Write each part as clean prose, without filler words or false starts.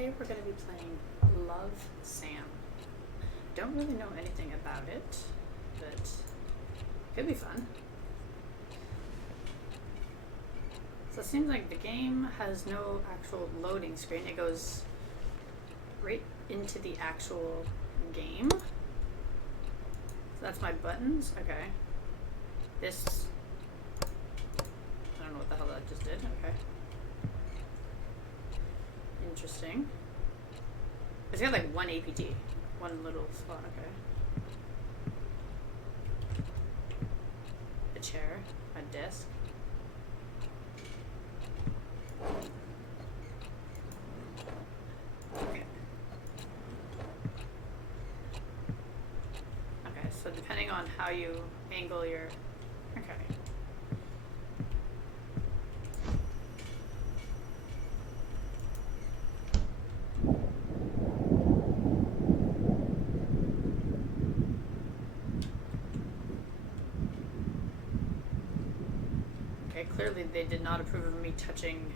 Today we're going to be playing Love Sam. Don't really know anything about it, but it could be fun. So it seems like the game has no actual loading screen. It goes right into the actual game. So that's my buttons. Okay. This, I don't know what the hell that just did. Okay. Interesting. It's got like one APT. One little spot. Okay. A chair. A desk. Okay. Okay, so depending on how you angle your... Okay. Okay, clearly they did not approve of me touching...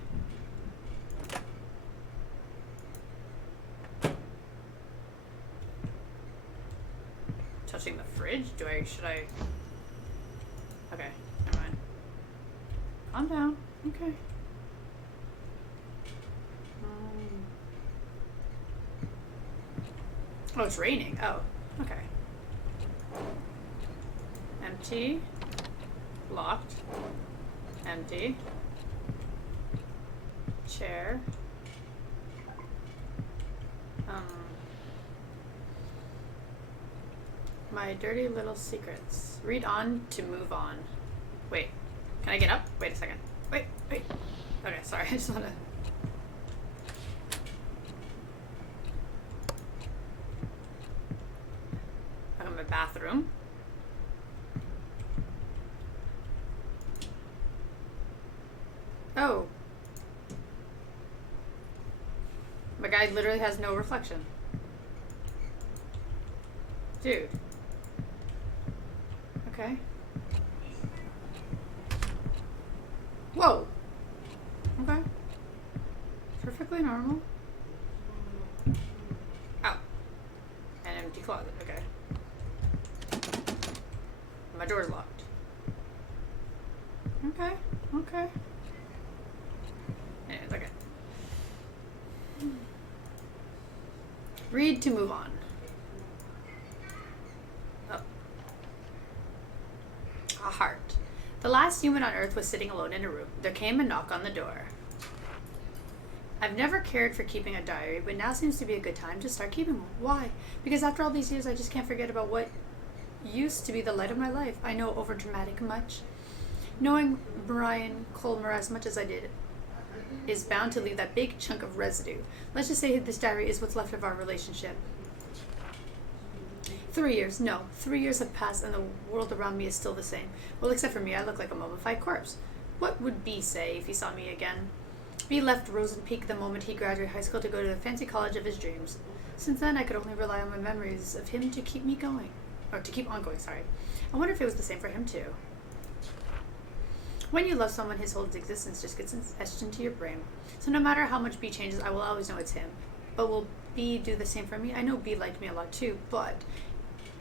touching the fridge? Should I... Okay, never mind. Calm down. Okay. Oh, it's raining. Oh, okay. Empty. Locked. Empty. Chair. My dirty little secrets. Read on to move on. Wait. Can I get up? Wait a second. Wait. Okay, sorry. I just want to... I'm in my bathroom. Oh. My guy literally has no reflection. Dude. Okay. Whoa. Okay. Perfectly normal. Oh. An empty closet. Okay. My door's locked. Okay. Okay. Anyways, okay. Read to move on. Oh. A heart. The last human on Earth was sitting alone in a room. There came a knock on the door. I've never cared for keeping a diary, but now seems to be a good time to start keeping one. Why? Because after all these years, I just can't forget about what used to be the light of my life. I know overdramatic much. Knowing Brian Colmer as much as I did is bound to leave that big chunk of residue. Let's just say this diary is what's left of our relationship. 3 years. No, 3 years have passed and the world around me is still the same. Well, except for me, I look like a mummified corpse. What would B say if he saw me again? B left Rosen Peak the moment he graduated high school to go to the fancy college of his dreams. Since then, I could only rely on my memories of him to keep me going. Or to keep on going, sorry. I wonder if it was the same for him, too. When you love someone, his whole existence just gets etched into your brain. So no matter how much B changes, I will always know it's him. But will B do the same for me? I know B liked me a lot, too, but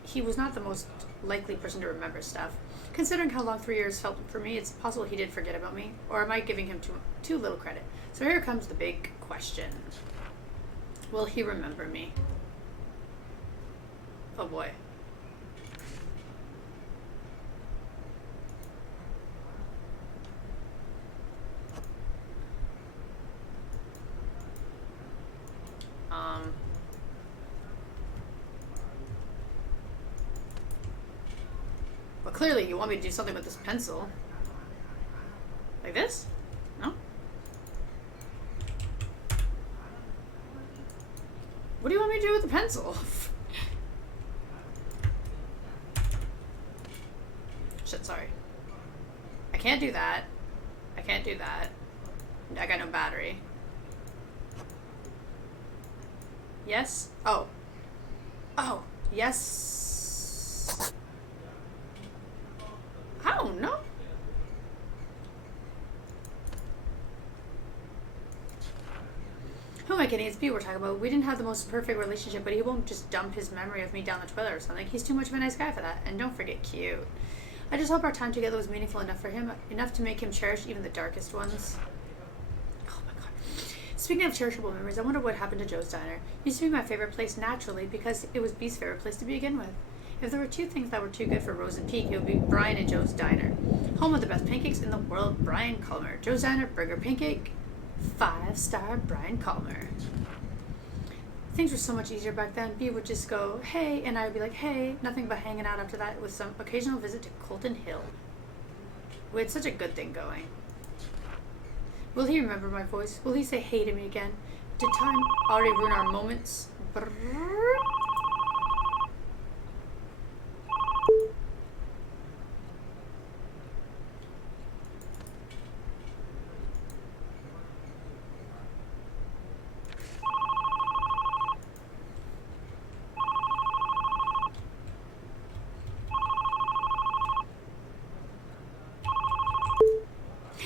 he was not the most likely person to remember stuff. Considering how long 3 years felt for me, it's possible he did forget about me. Or am I giving him too little credit? So here comes the big question. Will he remember me? Oh boy. Well, clearly you want me to do something with this pencil. Like this? No? What do you want me to do with the pencil? Shit, sorry. I can't do that. I can't do that. I got no battery. Yes? Oh. Oh, yes. I don't know. Who am I kidding? It's B we're talking about. We didn't have the most perfect relationship, but he won't just dump his memory of me down the toilet or something. He's too much of a nice guy for that. And don't forget cute. I just hope our time together was meaningful enough for him, enough to make him cherish even the darkest ones. Oh my god. Speaking of cherishable memories, I wonder what happened to Joe's Diner. It used to be my favorite place naturally because it was B's favorite place to begin with. If there were two things that were too good for Rose and Peak, it would be Brian and Joe's Diner. Home of the best pancakes in the world, Brian Culmer. Joe's Diner, burger pancake, 5-star Brian Culmer. Things were so much easier back then. B would just go, hey, and I would be like, hey, nothing but hanging out after that with some occasional visit to Colton Hill. We had such a good thing going. Will he remember my voice? Will he say hey to me again? Did time already ruin our moments? Brrr.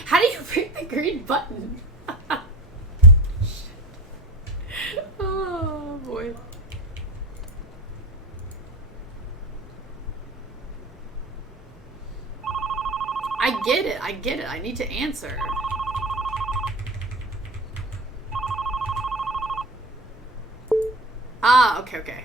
How do you pick the green button? Oh boy. I get it. I need to answer. Ah, okay.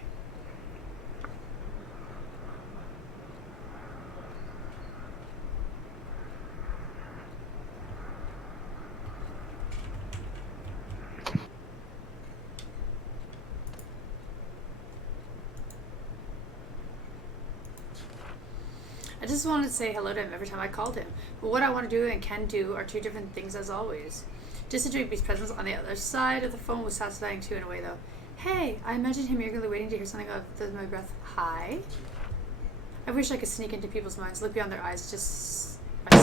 I just wanted to say hello to him every time I called him. But what I want to do and can do are two different things as always. Just to B's presence on the other side of the phone was satisfying too in a way though. Hey, I imagined him eagerly waiting to hear something of my breath. Hi? I wish I could sneak into people's minds, look beyond their eyes, just by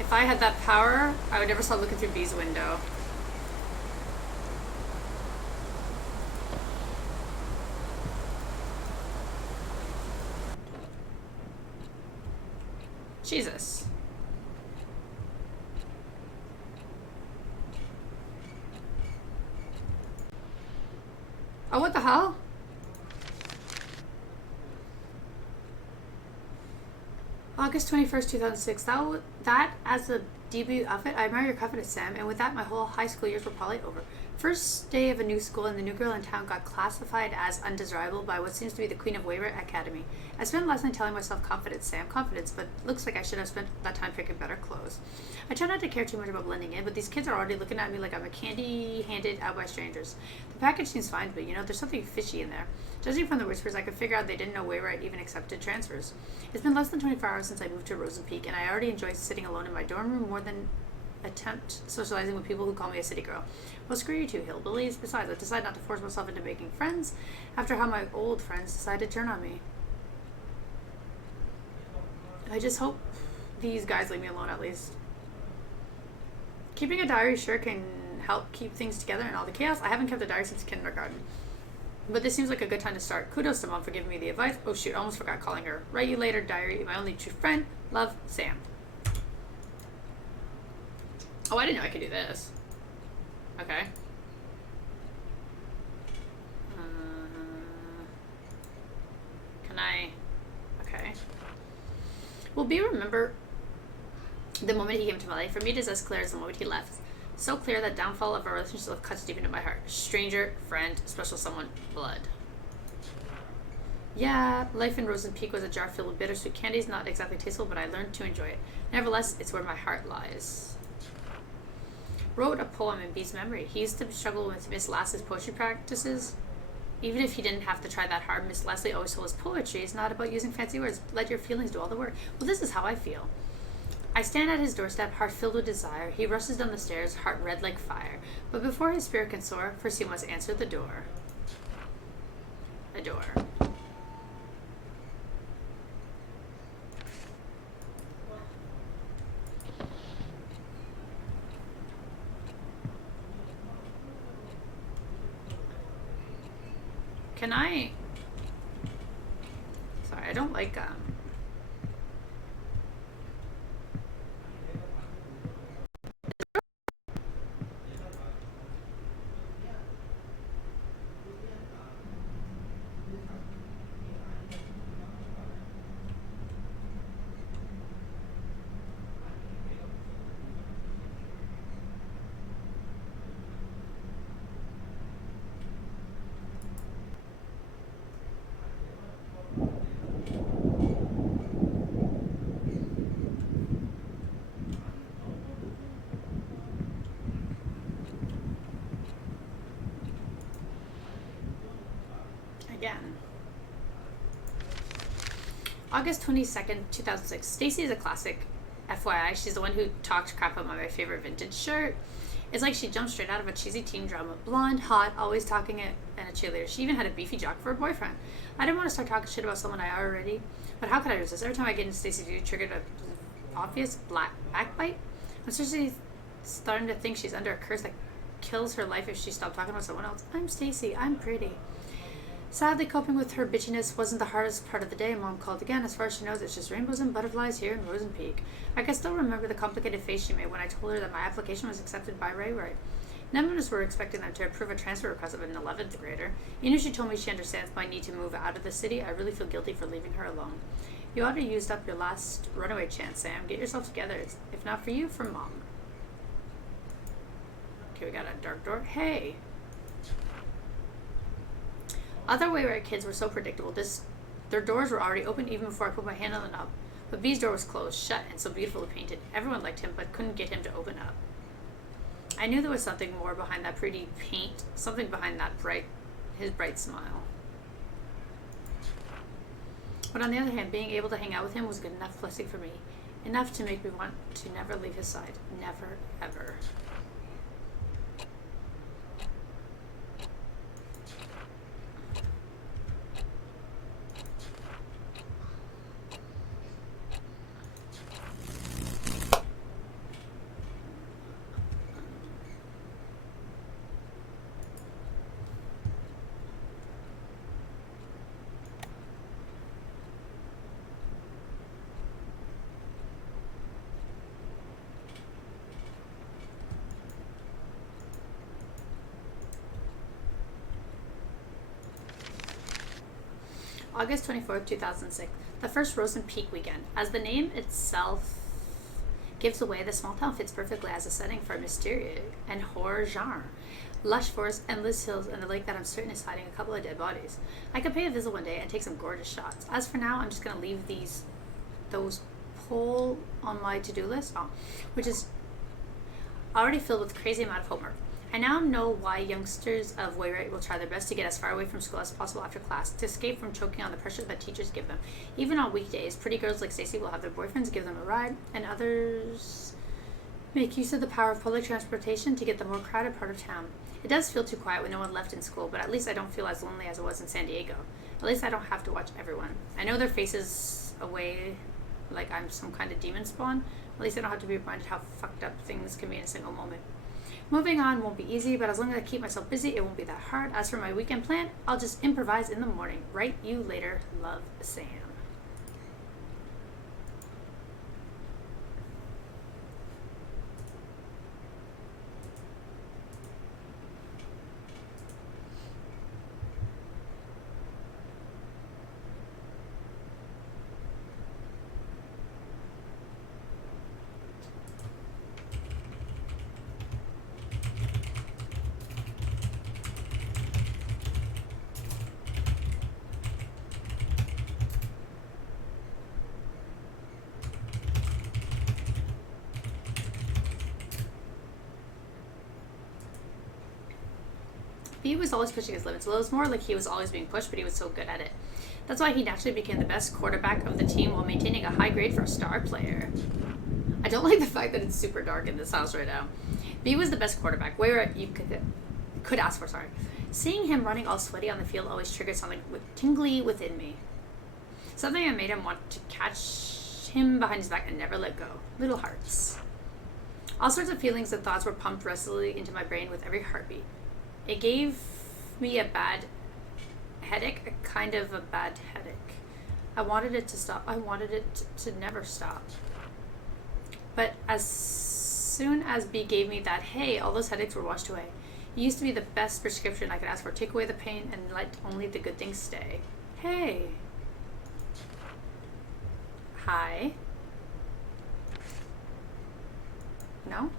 If I had that power, I would never stop looking through B's window. Jesus. Oh, what the hell? August 21st, 2006. That as the debut outfit, I admire your confidence, Sam, and with that, my whole high school years were probably over. First day of a new school, and the new girl in town got classified as undesirable by what seems to be the Queen of Wayward Academy. I spent last night telling myself confidence, Sam, confidence, but looks like I should have spent that time picking better clothes. I try not to care too much about blending in, but these kids are already looking at me like I'm a candy handed out by strangers. The package seems fine, but there's something fishy in there. Judging from the whispers, I could figure out they didn't know Wayward even accepted transfers. It's been less than 24 hours since I moved to Rosen Peak, and I already enjoy sitting alone in my dorm room more than attempt socializing with people who call me a city girl. Well, screw you two hillbillies. Besides, I've decided not to force myself into making friends after how my old friends decided to turn on me. I just hope these guys leave me alone at least. Keeping a diary sure can help keep things together in all the chaos. I haven't kept a diary since kindergarten. But this seems like a good time to start. Kudos to Mom for giving me the advice. Oh shoot, I almost forgot calling her. Write you later, diary. My only true friend. Love, Sam. Oh, I didn't know I could do this. Okay. Can I? Okay. Will B remember the moment he came into my life? For me, it is as clear as the moment he left. So clear that downfall of our relationship cuts deep into my heart. Stranger, friend, special someone, blood. Yeah, life in Rosen Peak was a jar filled with bittersweet candies, not exactly tasteful, but I learned to enjoy it. Nevertheless, it's where my heart lies. Wrote a poem in B's memory. He used to struggle with Miss Lass's poetry practices. Even if he didn't have to try that hard, Miss Leslie always told us poetry is not about using fancy words. Let your feelings do all the work. Well, this is how I feel. I stand at his doorstep, heart filled with desire. He rushes down the stairs, heart red like fire. But before his spirit can soar, first he must answer the door. A door. Can I... Sorry, I don't like, again. August 22nd, 2006. Stacy is a classic. FYI, she's the one who talked crap about my favorite vintage shirt. It's like she jumped straight out of a cheesy teen drama. Blonde, hot, always talking it, and a cheerleader. She even had a beefy jock for a boyfriend. I didn't want to start talking shit about someone I already, but how could I resist? Every time I get into Stacy's view, triggered a obvious backbite. I'm seriously starting to think she's under a curse that kills her life if she stopped talking about someone else. I'm Stacy. I'm pretty. Sadly, coping with her bitchiness wasn't the hardest part of the day. Mom called again. As far as she knows, it's just rainbows and butterflies here in Rosen Peak. I can still remember the complicated face she made when I told her that my application was accepted by Ray Ray. None of us were expecting them to approve a transfer request of an 11th grader. Even if she told me she understands my need to move out of the city, I really feel guilty for leaving her alone. You ought to used up your last runaway chance, Sam. Get yourself together. If not for you, for Mom. Okay, we got a dark door. Hey! Other Wayward kids were so predictable. Their doors were already open even before I put my hand on the knob. But B's door was closed, shut, and so beautifully painted. Everyone liked him, but couldn't get him to open up. I knew there was something more behind that pretty paint, something behind that his bright smile. But on the other hand, being able to hang out with him was good enough blessing for me. Enough to make me want to never leave his side. Never, ever. August 24th, 2006. The first Rosen Peak weekend. As the name itself gives away, the small town fits perfectly as a setting for a mysterious and horror genre. Lush forests, endless hills, and the lake that I'm certain is hiding a couple of dead bodies. I could pay a visit one day and take some gorgeous shots. As for now, I'm just going to leave those pull on my to-do list, which is already filled with a crazy amount of homework. I now know why youngsters of Waywright will try their best to get as far away from school as possible after class, to escape from choking on the pressure that teachers give them. Even on weekdays, pretty girls like Stacy will have their boyfriends give them a ride, and others make use of the power of public transportation to get the more crowded part of town. It does feel too quiet when no one left in school, but at least I don't feel as lonely as it was in San Diego. At least I don't have to watch everyone. I know their faces away like I'm some kind of demon spawn. At least I don't have to be reminded how fucked up things can be in a single moment. Moving on won't be easy, but as long as I keep myself busy, it won't be that hard. As for my weekend plan, I'll just improvise in the morning. Write you later. Love, Sam. He was always pushing his limits. Well, it was more like he was always being pushed, but he was so good at it. That's why he naturally became the best quarterback of the team while maintaining a high grade for a star player. I don't like the fact that it's super dark in this house right now. B was the best quarterback. Where you could ask for, sorry. Seeing him running all sweaty on the field always triggered something tingly within me. Something that made him want to catch him behind his back and never let go. Little hearts. All sorts of feelings and thoughts were pumped restlessly into my brain with every heartbeat. It gave me a bad headache, a kind of a bad headache. I wanted it to stop. I wanted it to never stop. But as soon as B gave me that, hey, all those headaches were washed away. It used to be the best prescription I could ask for. Take away the pain and let only the good things stay. Hey. Hi. No?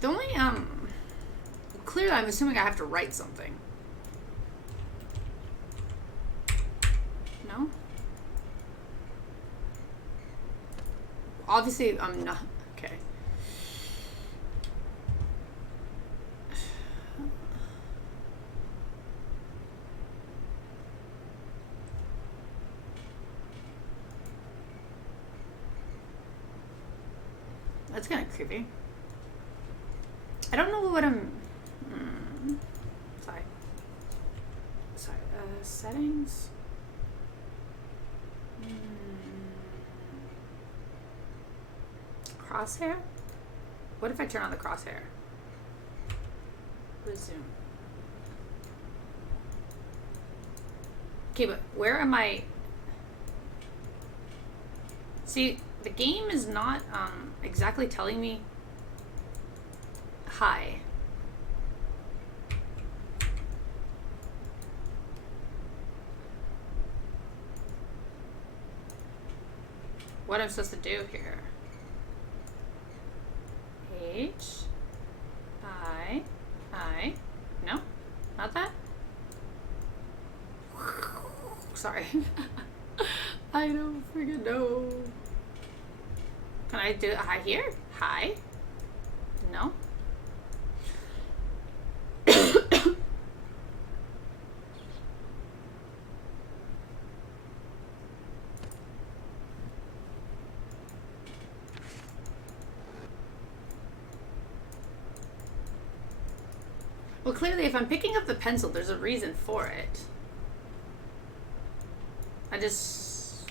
The only, clearly I'm assuming I have to write something. Obviously, I'm not. Okay. That's kind of creepy. I don't know what I'm. Sorry. Sorry. Settings. Crosshair? What if I turn on the crosshair? Resume. Okay, but where am I? See, the game is not exactly telling me hi. What I'm supposed to do here. I. No? Not that? Sorry. I don't freaking know. Can I do hi here? Hi? No? Well, clearly, if I'm picking up the pencil, there's a reason for it. I just...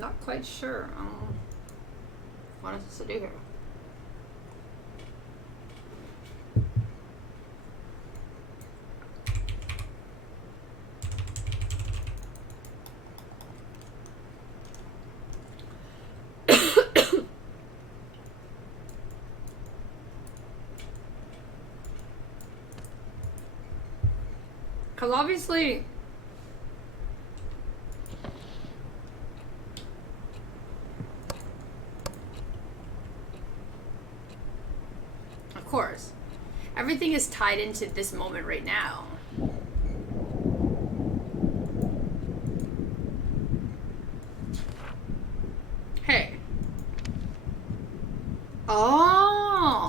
Not quite sure what I'm supposed to do here. Because obviously... Of course. Everything is tied into this moment right now. Hey. Oh.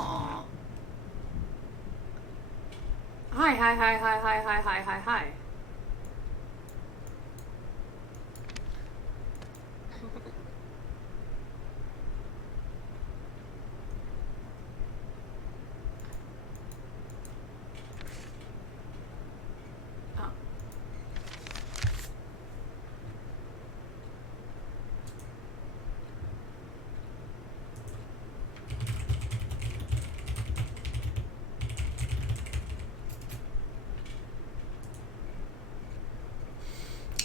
Hi. Oh.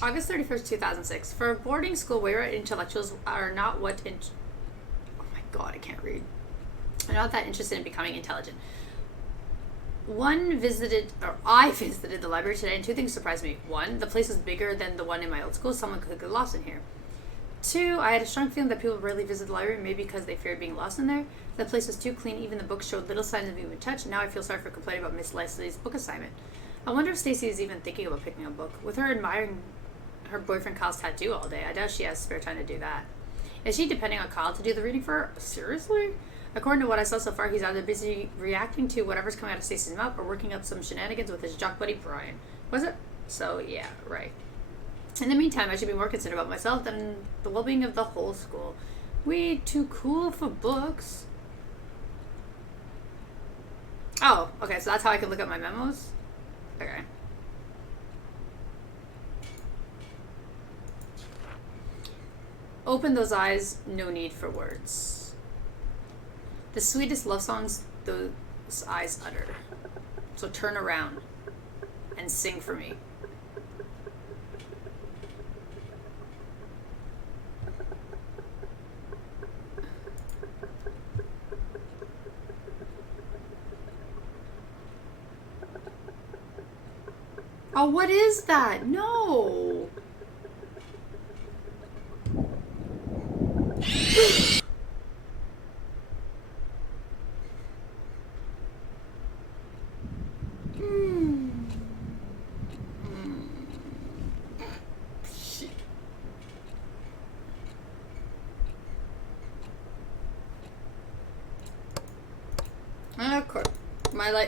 August 31st, 2006. For a boarding school, where intellectuals are not what... oh my god, I can't read. Are not that interested in becoming intelligent. I visited the library today, and two things surprised me. One, the place was bigger than the one in my old school. Someone could get lost in here. Two, I had a strong feeling that people rarely visit the library, maybe because they feared being lost in there. The place was too clean, even the books showed little signs of human touch. Now I feel sorry for complaining about Miss Leslie's book assignment. I wonder if Stacy is even thinking about picking a book. With her admiring her boyfriend Kyle's tattoo all day, I doubt she has spare time to do that. Is she depending on Kyle to do the reading for her? Seriously? According to what I saw so far, he's either busy reacting to whatever's coming out of Stacy's mouth or working up some shenanigans with his jock buddy Brian. Was it? So, yeah, right. In the meantime, I should be more concerned about myself than the well-being of the whole school. Way too cool for books. Oh, okay, so that's how I can look at my memos? Okay. Open those eyes, no need for words. The sweetest love songs those eyes utter. So turn around and sing for me. Oh, what is that? No.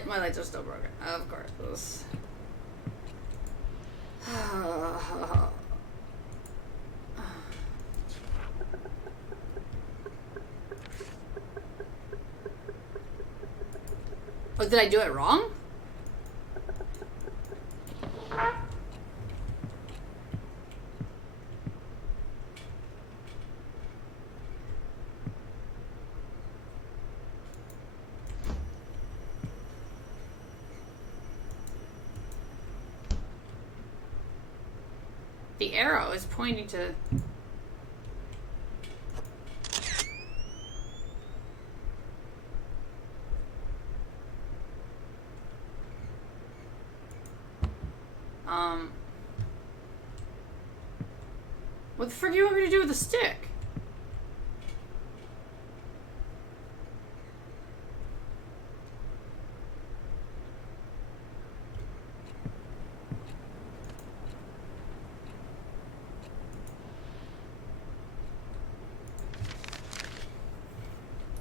My lights are still broken. Of course. Oh, did I do it wrong? The arrow is pointing to... What the frick do you want me to do with the stick?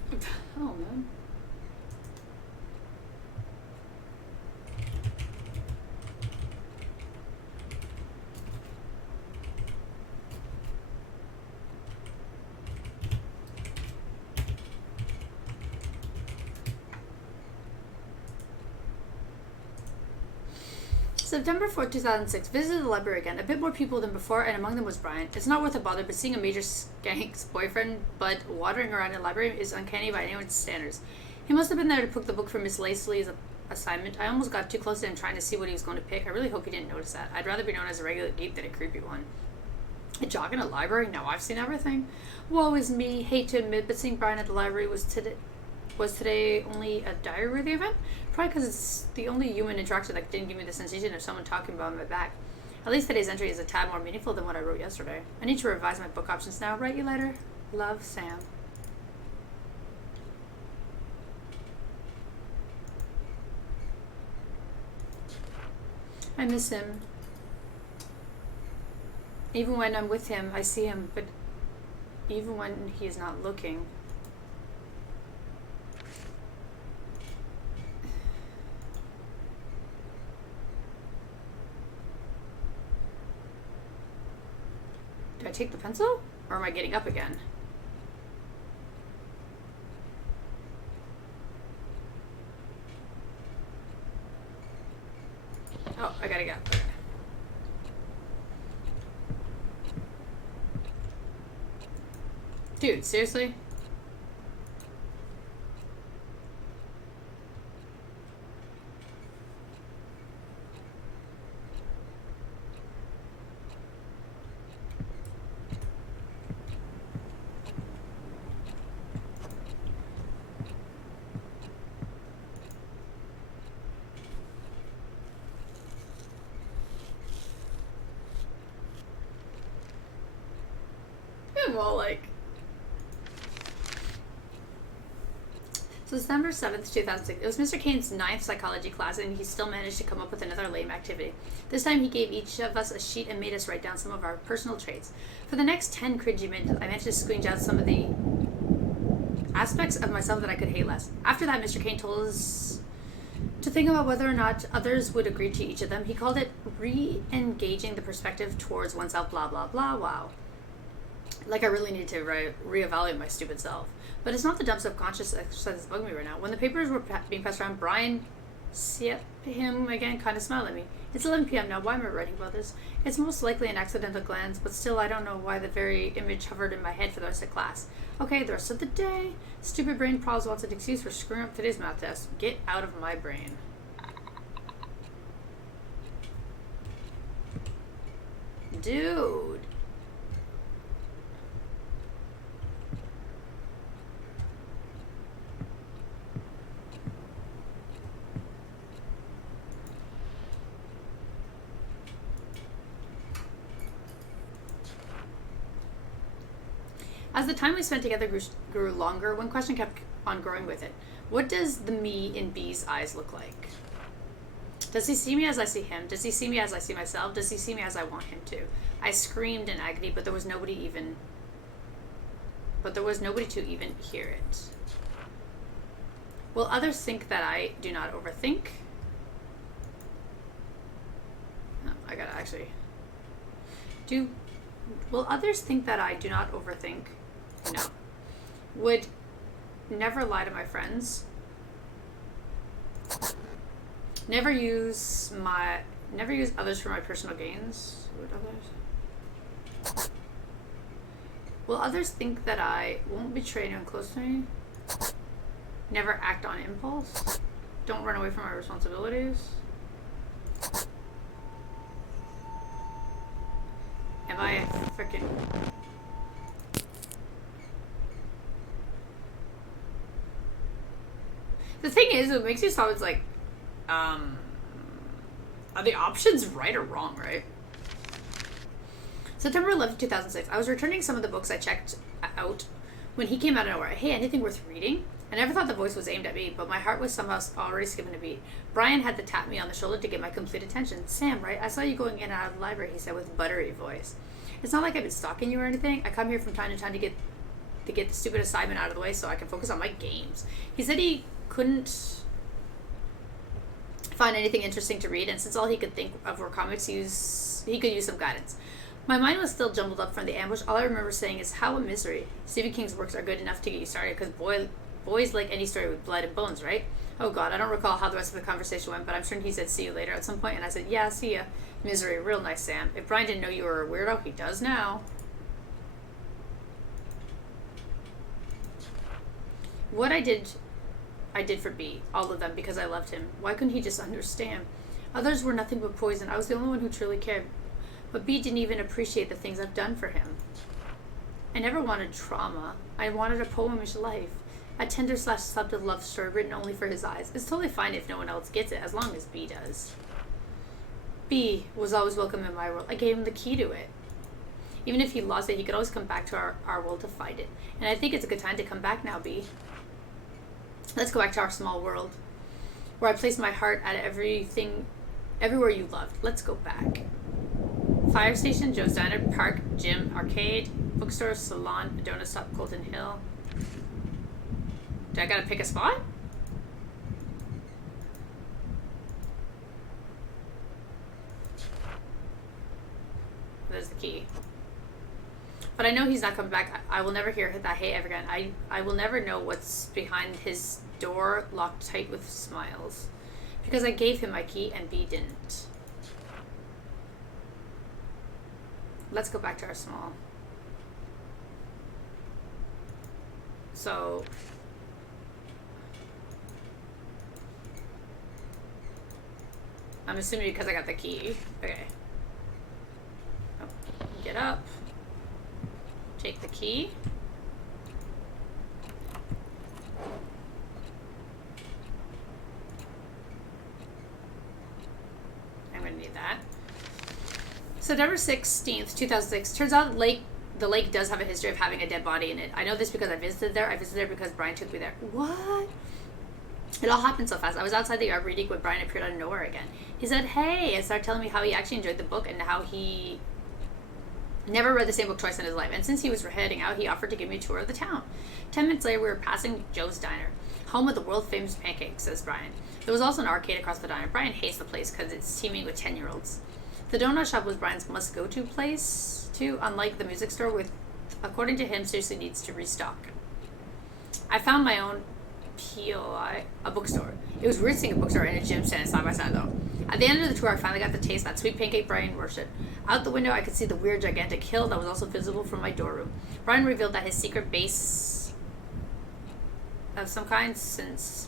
What the hell, man? September 4th, 2006. Visited the library again. A bit more people than before, and among them was Brian. It's not worth a bother, but seeing a major skank's boyfriend Bud wandering around in the library is uncanny by anyone's standards. He must have been there to pick the book for Miss Lacey's assignment. I almost got too close to him trying to see what he was going to pick. I really hope he didn't notice that. I'd rather be known as a regular geek than a creepy one. A jog in a library? No, I've seen everything. Woe is me. Hate to admit, but seeing Brian at the library was today only a diary-worthy event? Probably because it's the only human interaction that didn't give me the sensation of someone talking behind my back. At least today's entry is a tad more meaningful than what I wrote yesterday. I need to revise my book options now. Write you later. Love, Sam. I miss him. Even when I'm with him, I see him, but even when he is not looking... Do I take the pencil? Or am I getting up again? Oh, I gotta get up. Okay. Dude, seriously? Well, like... So December 7th, 2006. It was Mr. Kane's 9th psychology class, and he still managed to come up with another lame activity. This time he gave each of us a sheet and made us write down some of our personal traits. For the next 10 cringy minutes, I managed to squeeze out some of the aspects of myself that I could hate less. After that, Mr. Kane told us to think about whether or not others would agree to each of them. He called it re-engaging the perspective towards oneself, blah, blah, blah. Wow. Like I really need to reevaluate my stupid self. But it's not the dumb subconscious exercise that's bugging me right now. When the papers were being passed around, Brian, him again, kind of smiled at me. It's 11 p.m. now. Why am I writing about this? It's most likely an accidental glance, but still I don't know why the very image hovered in my head for the rest of class. Okay, the rest of the day. Stupid brain probably wants an excuse for screwing up today's math test. Get out of my brain. Dude. As the time we spent together grew longer, one question kept on growing with it. What does the me in B's eyes look like? Does he see me as I see him? Does he see me as I see myself? Does he see me as I want him to? I screamed in agony, but there was nobody to even hear it. Will others think that I do not overthink? No, I gotta actually. Will others think that I do not overthink? No. Would never lie to my friends. Never use others for my personal gains. Would others? Will others think that I won't betray anyone close to me? Never act on impulse. Don't run away from my responsibilities. Am I freaking... The thing is, what makes you stop is like, are the options right or wrong, right? September 11th, 2006. I was returning some of the books I checked out when he came out of nowhere. Hey, anything worth reading? I never thought the voice was aimed at me, but my heart was somehow already skipping a beat. Brian had to tap me on the shoulder to get my complete attention. Sam, right? I saw you going in and out of the library, he said with buttery voice. It's not like I've been stalking you or anything. I come here from time to time to get the stupid assignment out of the way so I can focus on my games. He said he couldn't find anything interesting to read, and since all he could think of were comics, he could use some guidance. My mind was still jumbled up from the ambush. All I remember saying is, how a misery. Stephen King's works are good enough to get you started, because boys like any story with blood and bones, right? Oh god, I don't recall how the rest of the conversation went, but I'm sure he said see you later at some point, and I said, yeah, see ya. Misery, real nice, Sam. If Brian didn't know you were a weirdo, he does now. What I did for B, all of them, because I loved him. Why couldn't he just understand? Others were nothing but poison. I was the only one who truly cared. But B didn't even appreciate the things I've done for him. I never wanted trauma. I wanted a poemish life. A tender/subtle love story written only for his eyes. It's totally fine if no one else gets it, as long as B does. B was always welcome in my world. I gave him the key to it. Even if he lost it, he could always come back to our world to fight it. And I think it's a good time to come back now, B. Let's go back to our small world, where I placed my heart at everywhere you loved. Let's go back. Fire station, Joe's Diner, park, gym, arcade, bookstore, salon, donut shop, Colton Hill. Do I gotta pick a spot? There's the key. But I know he's not coming back. I will never hear that hey ever again. I will never know what's behind his door locked tight with smiles. Because I gave him my key and B didn't. Let's go back to our small. So... I'm assuming because I got the key. Okay. Oh, get up. Take the key. I'm gonna need that. September 16th, 2006. Turns out the lake does have a history of having a dead body in it. I know this because I visited there. I visited there because Brian took me there. What? It all happened so fast. I was outside the yard reading when Brian appeared out of nowhere again. He said, hey, and started telling me how he actually enjoyed the book and how he never read the same book twice in his life. And since he was heading out, he offered to give me a tour of the town. 10 minutes later, we were passing Joe's Diner, home of the world-famous pancakes, says Brian. There was also an arcade across the diner. Brian hates the place because it's teeming with 10-year-olds. The donut shop was Brian's must-go-to place, too, unlike the music store, with, according to him, seriously needs to restock. I found my own POI, a bookstore. It was weird seeing a bookstore and a gym standing side by side, though. At the end of the tour, I finally got to taste that sweet pancake Brian worshipped. Out the window, I could see the weird, gigantic hill that was also visible from my door room. Brian revealed that his secret base of some kind, since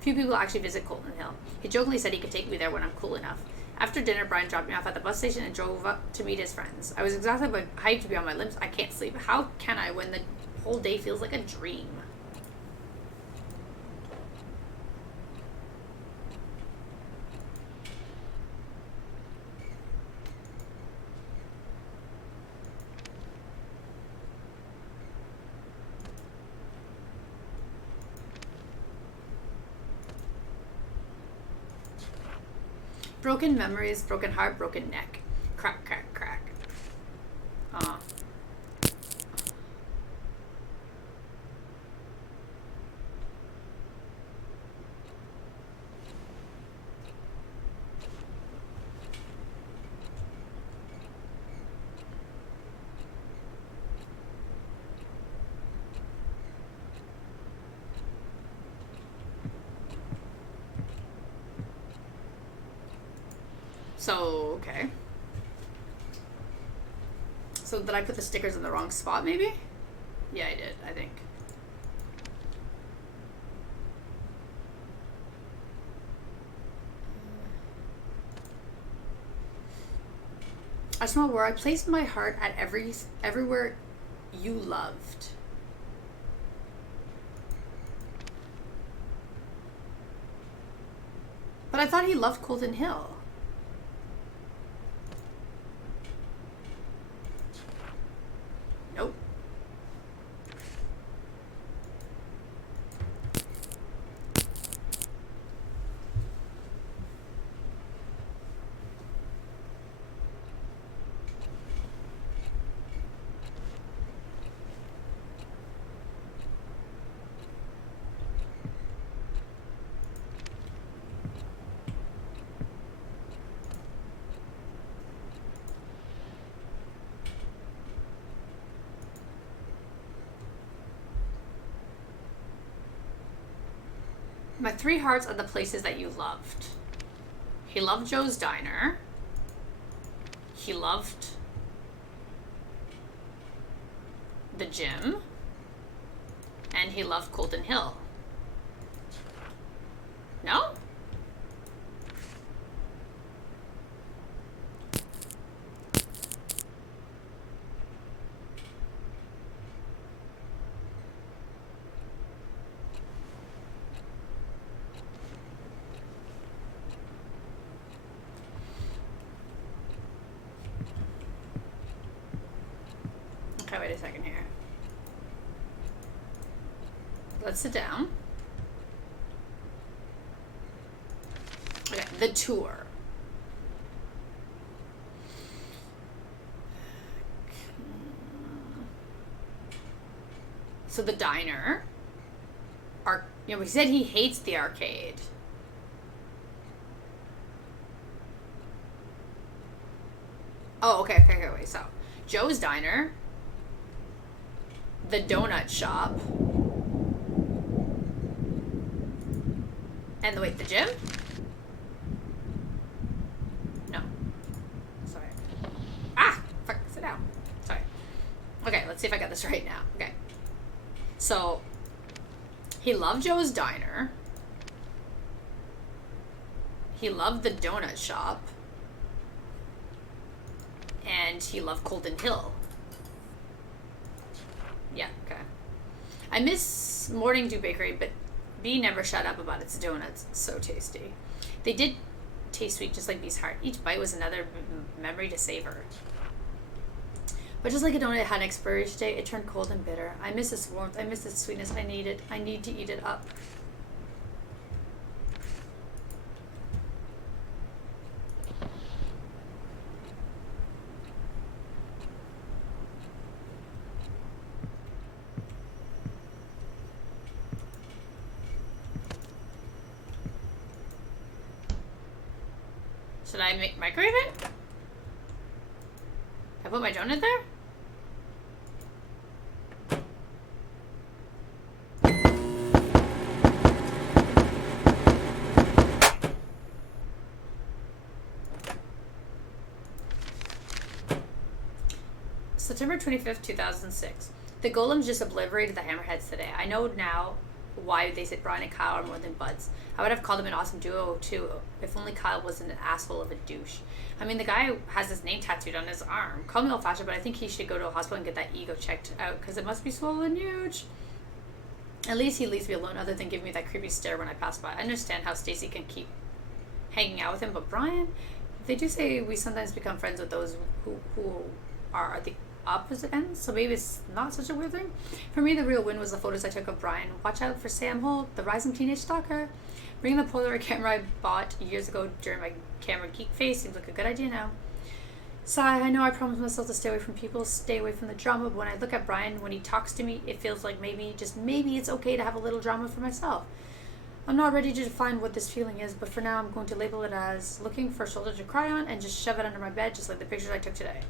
few people actually visit Colton Hill. He jokingly said he could take me there when I'm cool enough. After dinner, Brian dropped me off at the bus station and drove up to meet his friends. I was exhausted but hyped to be on my limbs. I can't sleep. How can I when the whole day feels like a dream? Broken memories, broken heart, broken neck. Crack, crack, crack. So, okay. So did I put the stickers in the wrong spot, maybe? Yeah, I did, I think. I smell where I placed my heart at everywhere you loved. But I thought he loved Colton Hill. Nope. My 3 hearts are the places that you loved. He loved Joe's Diner. He loved the gym. And he loved Colton Hill. No? Okay, wait a second here. Let's sit down. Okay, the tour. So the diner. He said he hates the arcade. Oh, okay, wait. So, Joe's Diner, the donut shop, and the gym? No. Sorry. Ah! Fuck, sit down. Sorry. Okay, let's see if I got this right now. Okay. So, he loved Joe's Diner. He loved the donut shop. And he loved Colton Hill. Yeah, okay. I miss Morning Dew Bakery, but B never shut up about its donuts. So tasty. They did taste sweet, just like B's heart. Each bite was another memory to savor. But just like a donut had an expiration date, it turned cold and bitter. I miss its warmth. I miss its sweetness. I need to eat it up. Should I microwave it? I put my donut there? September 25th, 2006. The golems just obliterated the hammerheads today. I know now why they said Brian and Kyle are more than buds. I would have called them an awesome duo too, if only Kyle wasn't an asshole of a douche. I mean, the guy has his name tattooed on his arm. Call me old-fashioned, but I think he should go to a hospital and get that ego checked out, because it must be swollen huge. At least he leaves me alone, other than giving me that creepy stare when I pass by. I understand how Stacy can keep hanging out with him, but Brian, they do say we sometimes become friends with those who are the opposite ends, so maybe it's not such a weird thing. For me, the real win was the photos I took of Brian. Watch out for Sam Holt, the rising teenage stalker. Bringing the Polaroid camera I bought years ago during my camera geek phase seems like a good idea now. Sigh, I know I promised myself to stay away from people, stay away from the drama, but when I look at Brian, when he talks to me, it feels like maybe, just maybe, it's okay to have a little drama for myself. I'm not ready to define what this feeling is, but for now I'm going to label it as looking for a shoulder to cry on and just shove it under my bed, just like the pictures I took today.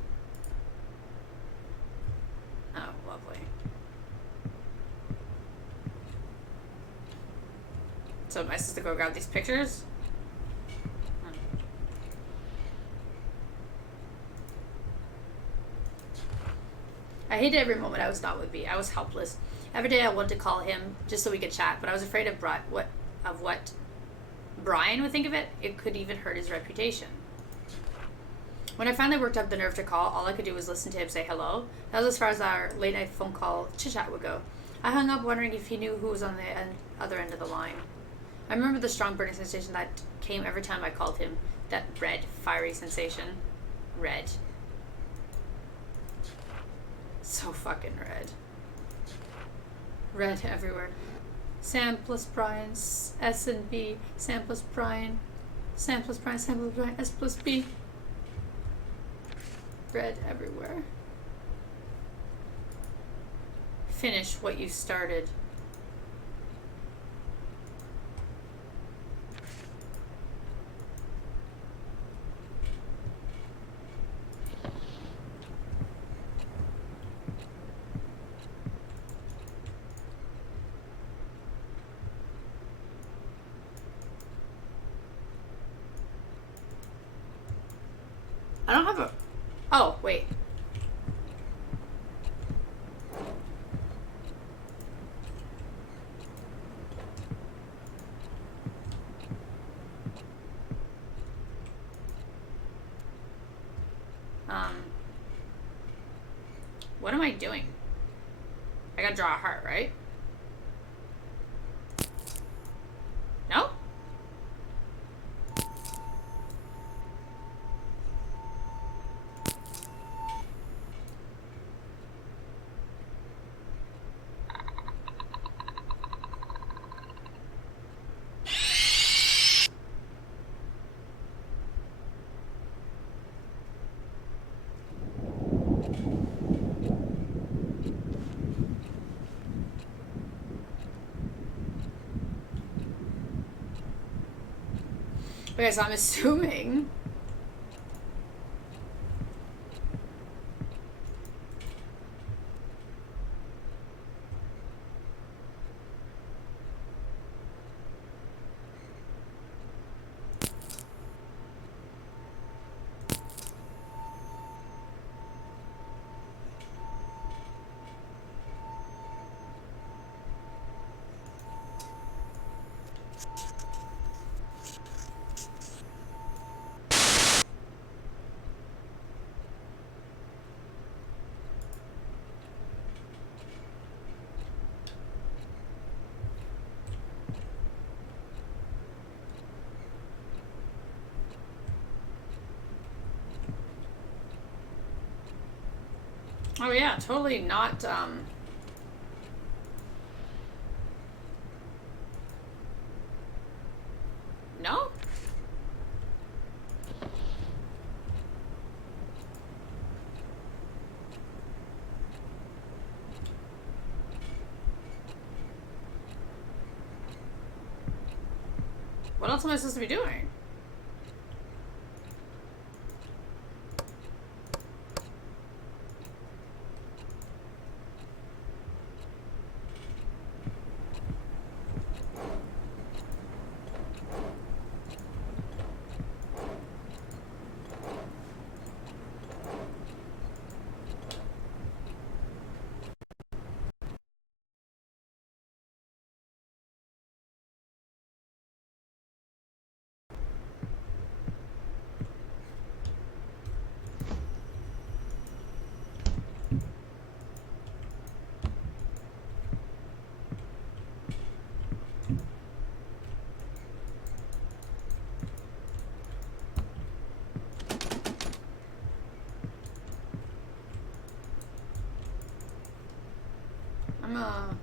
Oh, lovely. So am I supposed to go grab these pictures? I hated every moment I was not with me. I was helpless. Every day I wanted to call him just so we could chat, but I was afraid of what Brian would think of it. It could even hurt his reputation. When I finally worked up the nerve to call, all I could do was listen to him say hello. That was as far as our late night phone call chit-chat would go. I hung up wondering if he knew who was on the other end of the line. I remember the strong burning sensation that came every time I called him. That red, fiery sensation. Red. So fucking red. Red everywhere. Sam plus Brian, S and B. Sam plus Brian. Sam plus Brian, Sam plus Brian, S plus B. Red everywhere. Finish what you started. I don't have a... Oh, wait. What am I doing? I gotta draw a heart, right? No? Okay, so I'm assuming... Oh yeah, totally not, No? What else am I supposed to be doing? I'm,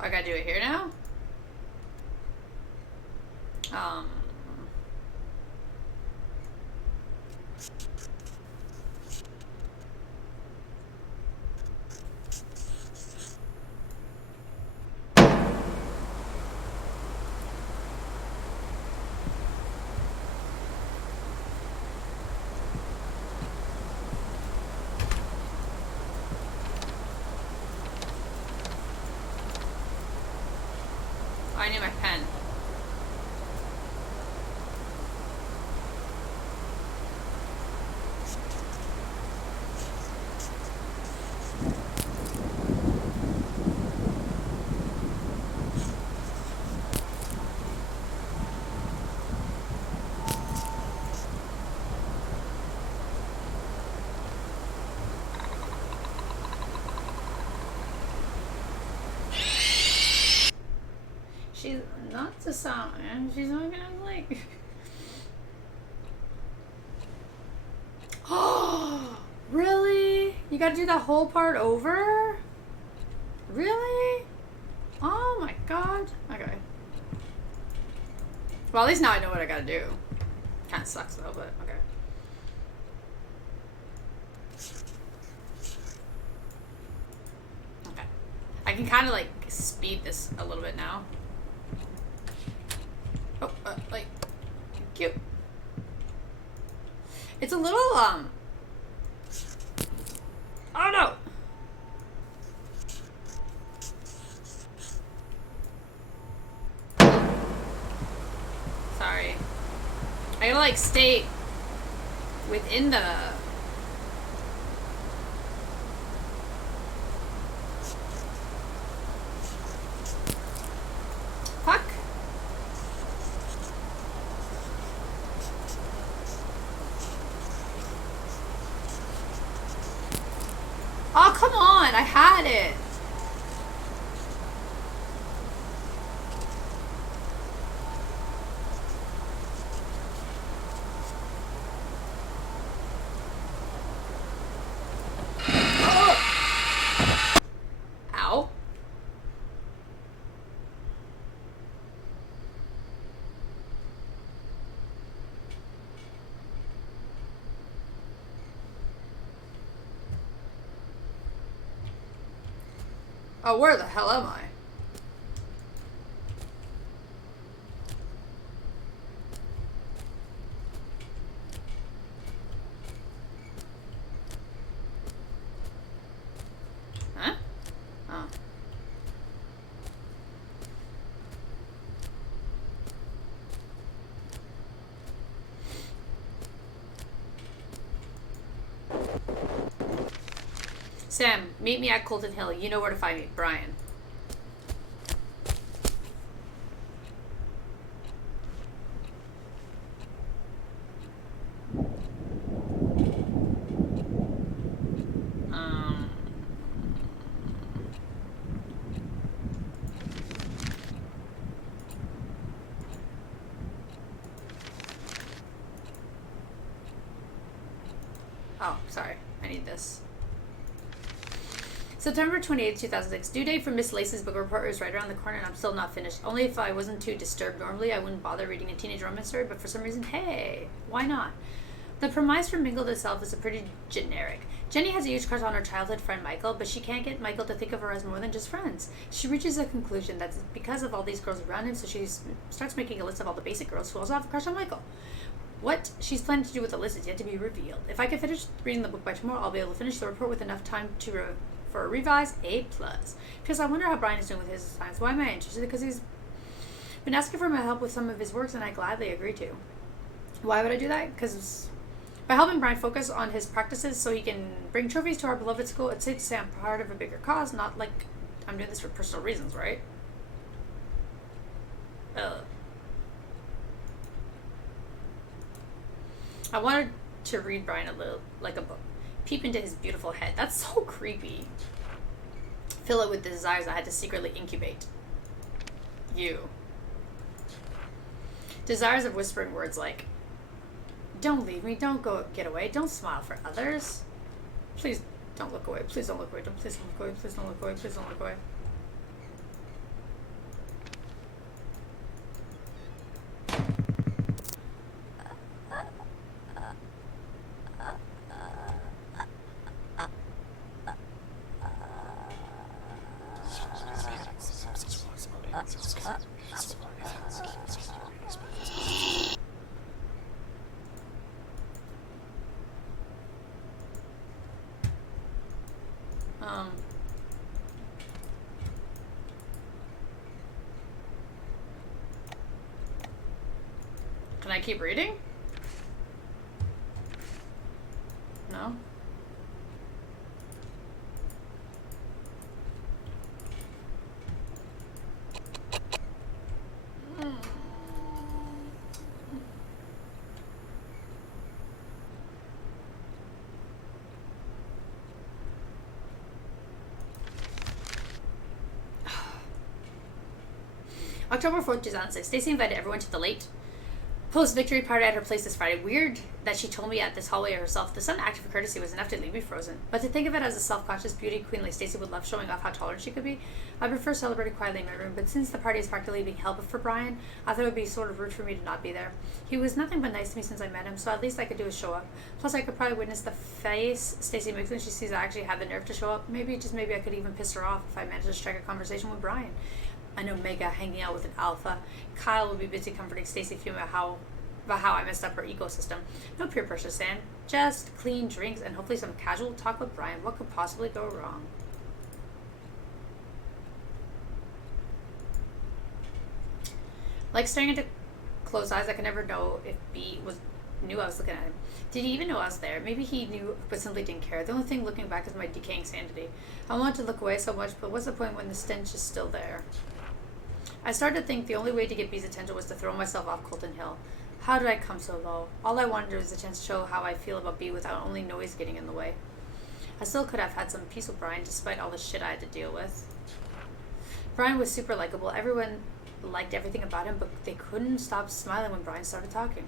I gotta do it here now? I need my pen. She's not the sound, man. She's not gonna like. Oh, really? You gotta do that whole part over? Really? Oh my god. Okay. Well, at least now I know what I gotta do. Kinda sucks though, but okay. Okay. I can kind of like speed this a little bit now. Oh, like, cute. It's a little, oh no! Sorry. I gotta, like, stay within the... Fuck. Oh, come on! I had it! Ow. Oh, where the hell am I? Huh? Oh. Sam, meet me at Colton Hill. You know where to find me. Brian. Oh, sorry. I need this. September 28th, 2006. Due date for Miss Lacey's book report is right around the corner and I'm still not finished. Only if I wasn't too disturbed. Normally, I wouldn't bother reading a teenage romance story, but for some reason, hey, why not? The premise for Mingled itself is a pretty generic. Jenny has a huge crush on her childhood friend Michael, but she can't get Michael to think of her as more than just friends. She reaches a conclusion that's because of all these girls around him, so she starts making a list of all the basic girls who also have a crush on Michael. What she's planning to do with the list is yet to be revealed. If I can finish reading the book by tomorrow, I'll be able to finish the report with enough time for a revise A+. Because I wonder how Brian is doing with his assignments. Why am I interested? Because he's been asking for my help with some of his works, and I gladly agree to. Why would I do that? Because by helping Brian focus on his practices so he can bring trophies to our beloved school, it's safe to say I'm part of a bigger cause, not like I'm doing this for personal reasons, right? I wanted to read Brian a little, like a book. Peep into his beautiful head. That's so creepy. Fill it with the desires I had to secretly incubate. You. Desires of whispering words like, don't leave me, don't go, get away, don't smile for others. Please don't look away, please don't look away, please don't look away, please don't look away, please don't look away. I keep reading? No? October 4th, 2006. Stacy invited everyone to the late post-victory party at her place this Friday. Weird that she told me at this hallway herself. The sudden act of courtesy was enough to leave me frozen. But to think of it as a self-conscious beauty queen like Stacy would love showing off how tolerant she could be, I prefer celebrating quietly in my room. But since the party is practically being held for Brian, I thought it would be sort of rude for me to not be there. He was nothing but nice to me since I met him, so at least I could do is show up. Plus, I could probably witness the face Stacy makes when she sees I actually have the nerve to show up. Maybe I could even piss her off if I managed to strike a conversation with Brian. I know Mega hanging out with an alpha. Kyle will be busy comforting Stacy, fuming about how I messed up her ecosystem. No peer pressure, Sam. Just clean drinks and hopefully some casual talk with Brian. What could possibly go wrong? Like staring into closed eyes, I could never know if knew I was looking at him. Did he even know I was there? Maybe he knew but simply didn't care. The only thing looking back is my decaying sanity. I wanted to look away so much, but what's the point when the stench is still there? I started to think the only way to get B's attention was to throw myself off Colton Hill. How did I come so low? All I wanted was a chance to show how I feel about B without only noise getting in the way. I still could have had some peace with Brian despite all the shit I had to deal with. Brian was super likable. Everyone liked everything about him, but they couldn't stop smiling when Brian started talking.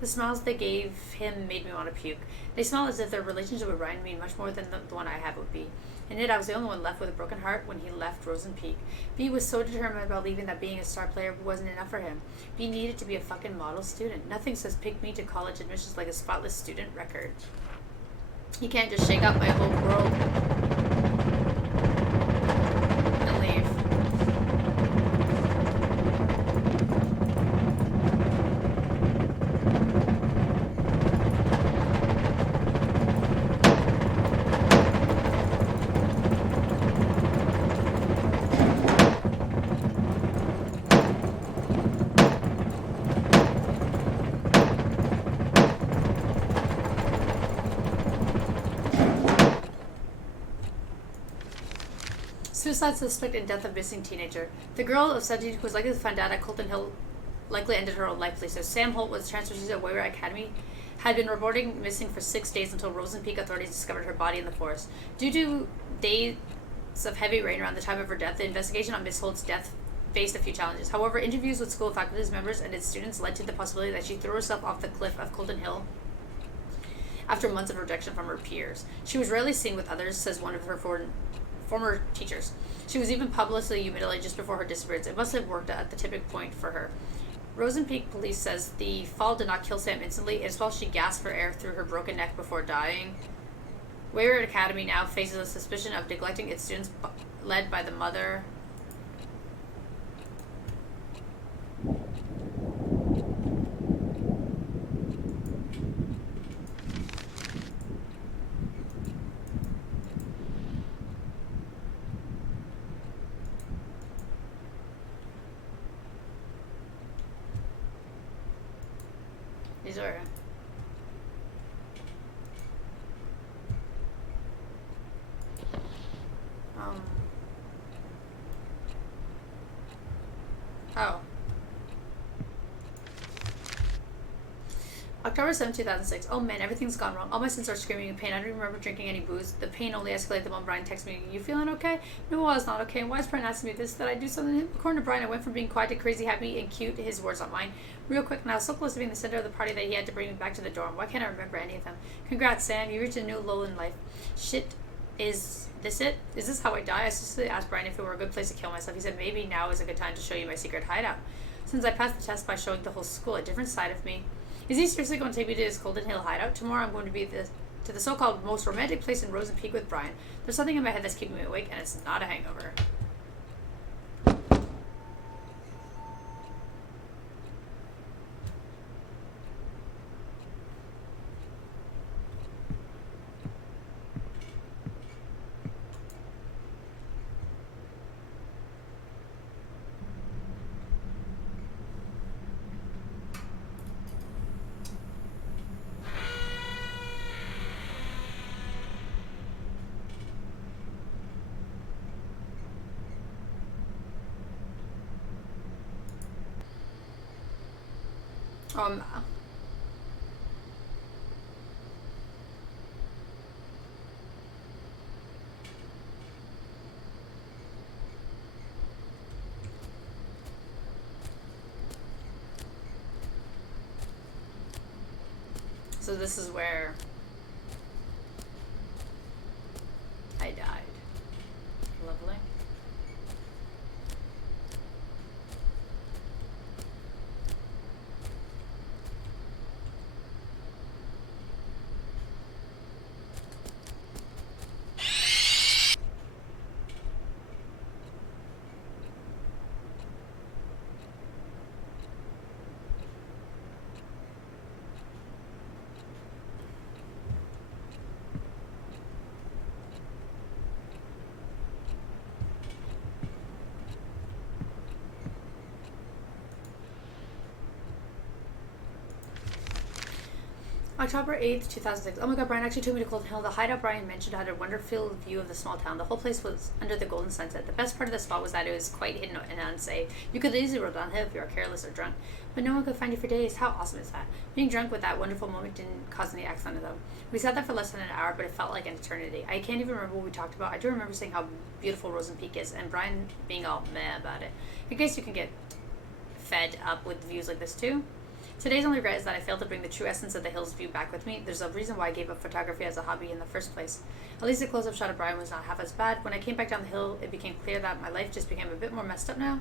The smiles they gave him made me want to puke. They smiled as if their relationship with Brian meant much more than the one I had with B. And yet I was the only one left with a broken heart when he left Rosen Peak. B was so determined about leaving that being a star player wasn't enough for him. B needed to be a fucking model student. Nothing says pick me to college admissions like a spotless student record. You can't just shake up my whole world and leave. Suicide suspect in death of missing teenager. The girl of 17 who was likely to find out at Colton Hill likely ended her own life. So Sam Holt was transferred to Wayward Academy, had been reporting missing for 6 days until Rosen Peak authorities discovered her body in the forest. Due to days of heavy rain around the time of her death, the investigation on Miss Holt's death faced a few challenges. However, interviews with school faculty members and its students led to the possibility that she threw herself off the cliff of Colton Hill after months of rejection from her peers. She was rarely seen with others, says one of her former teachers. She was even publicly humiliated just before her disappearance. It must have worked at the tipping point for her. Rosen Peak police says the fall did not kill Sam instantly, as well she gasped for air through her broken neck before dying. Wayward Academy now faces a suspicion of neglecting its students, led by the mother. These are oh. October 7, 2006. Oh man, everything's gone wrong. All my senses are screaming in pain. I don't remember drinking any booze. The pain only escalated the moment Brian texted me, "You feeling okay?" No, I was not okay. And why is Brian asking me this? Did I do something? According to Brian, I went from being quiet to crazy happy and cute. His words, not mine. Real quick, and I was so close to being the center of the party that he had to bring me back to the dorm. Why can't I remember any of them? Congrats, Sam. You reached a new lull in life. Shit, is this it? Is this how I die? I seriously asked Brian if it were a good place to kill myself. He said maybe now is a good time to show you my secret hideout. Since I passed the test by showing the whole school a different side of me. Is he seriously going to take me to his Colton Hill hideout? Tomorrow I'm going to be to the so-called most romantic place in Rosen Peak with Brian. There's something in my head that's keeping me awake, and it's not a hangover. Um, so this is where I died. Lovely. October 8th, 2006. Oh my god, Brian actually took me to Colton Hill. The hideout Brian mentioned had a wonderful view of the small town. The whole place was under the golden sunset. The best part of the spot was that it was quite hidden and unsafe. You could easily roll downhill if you were careless or drunk, but no one could find you for days. How awesome is that? Being drunk with that wonderful moment didn't cause any accident though. We sat there for less than an hour, but it felt like an eternity. I can't even remember what we talked about. I do remember saying how beautiful Rosen Peak is, and Brian being all meh about it. I guess you can get fed up with views like this too. Today's only regret is that I failed to bring the true essence of the hills view back with me. There's a reason why I gave up photography as a hobby in the first place. At least the close-up shot of Brian was not half as bad. When I came back down the hill, it became clear that my life just became a bit more messed up now.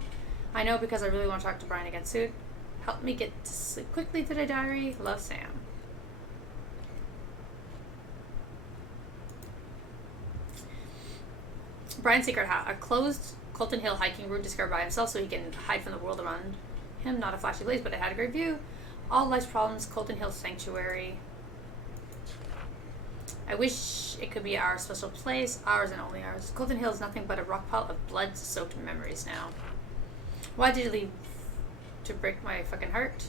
I know because I really want to talk to Brian again soon. Help me get to sleep quickly today, diary. Love, Sam. Brian's secret hat. A closed Colton Hill hiking route discovered by himself so he can hide from the world around him. Not a flashy place, but it had a great view. All life's problems, Colton Hill Sanctuary. I wish it could be our special place, ours and only ours. Colton Hill is nothing but a rock pile of blood-soaked memories now. Why did he leave? To break my fucking heart?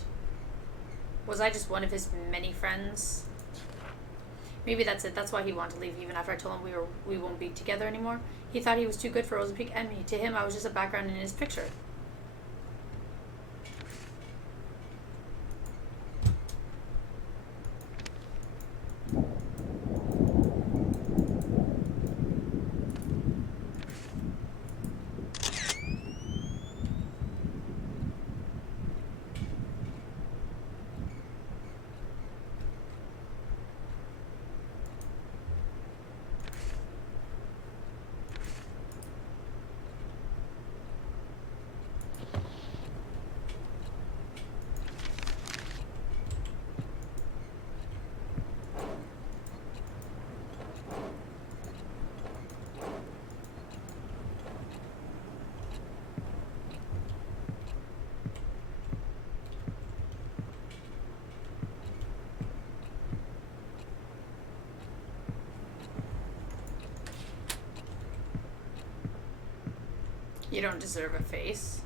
Was I just one of his many friends? Maybe that's it. That's why he wanted to leave even after I told him we won't be together anymore. He thought he was too good for Rosen Peak and me. To him, I was just a background in his picture. You don't deserve a face.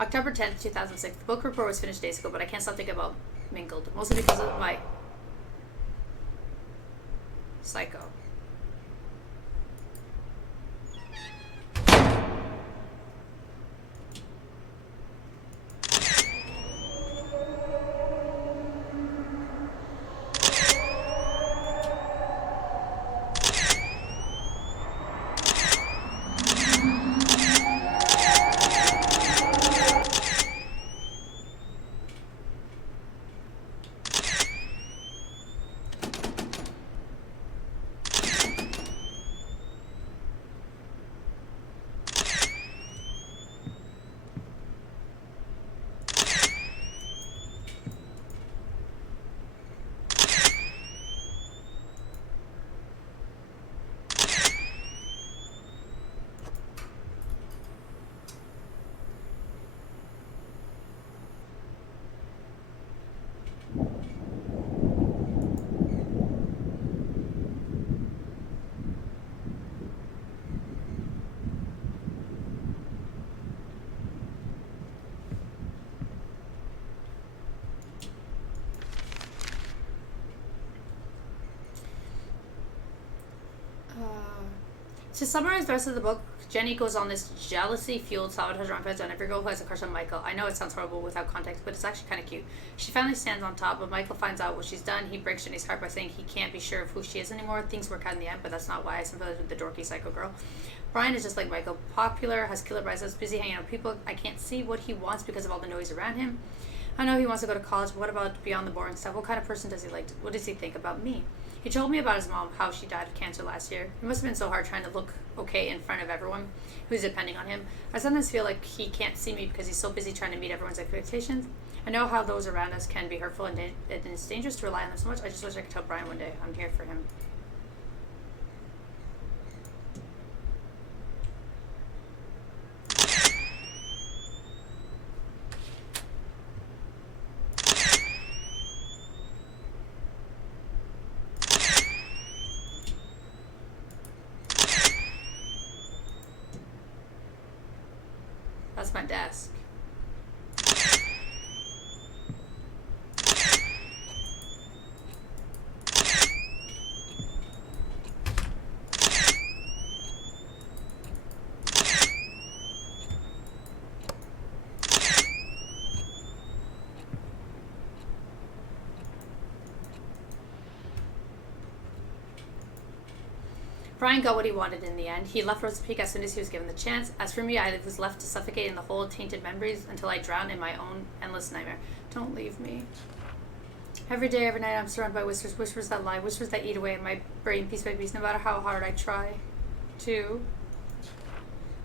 October 10th, 2006. The book report was finished days ago, but I can't stop thinking about Mingled. Mostly because of my psycho. To summarize the rest of the book, Jenny goes on this jealousy-fueled sabotage rampage on every girl who has a crush on Michael. I know it sounds horrible without context, but it's actually kind of cute. She finally stands on top, but Michael finds out what she's done. He breaks Jenny's heart by saying he can't be sure of who she is anymore. Things work out in the end, but that's not why I sympathize with the dorky psycho girl. Brian is just like Michael. Popular, has killer biceps, busy hanging out with people. I can't see what he wants because of all the noise around him. I know he wants to go to college, but what about beyond the boring stuff? What kind of person does he like? What does he think about me? He told me about his mom, how she died of cancer last year. It must have been so hard trying to look okay in front of everyone who's depending on him. I sometimes feel like he can't see me because he's so busy trying to meet everyone's expectations. I know how those around us can be hurtful and it's dangerous to rely on them so much. I just wish I could tell Brian one day I'm here for him. That's my desk. Brian got what he wanted in the end. He left Rose Peak as soon as he was given the chance. As for me, I was left to suffocate in the whole tainted memories until I drowned in my own endless nightmare. Don't leave me. Every day, every night, I'm surrounded by whispers, whispers that lie, whispers that eat away at my brain piece by piece, no matter how hard I try to.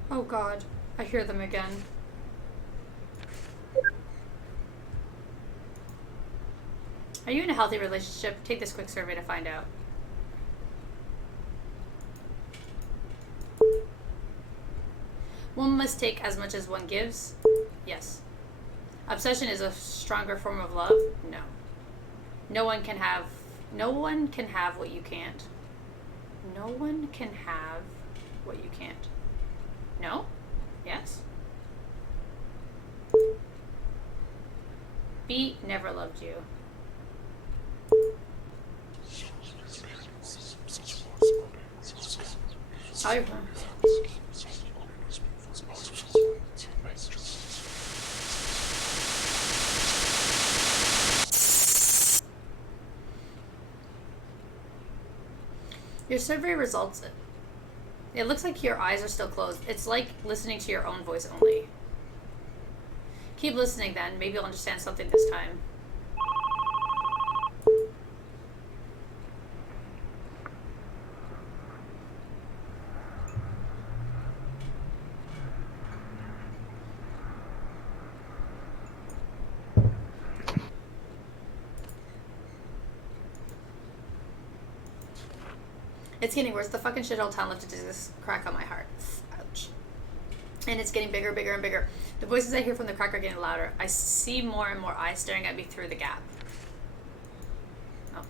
Oh God, I hear them again. Are you in a healthy relationship? Take this quick survey to find out. One must take as much as one gives. Yes. Obsession is a stronger form of love. No. No one can have what you can't. No one can have what you can't. No? Yes? B never loved you. Oh, you're fine. Your survey results, it looks like your eyes are still closed. It's like listening to your own voice only. Keep listening then. Maybe you'll understand something this time. It's getting worse. The fucking shithole town lifted this crack on my heart. Ouch. And it's getting bigger, bigger, and bigger. The voices I hear from the crack are getting louder. I see more and more eyes staring at me through the gap. Oh.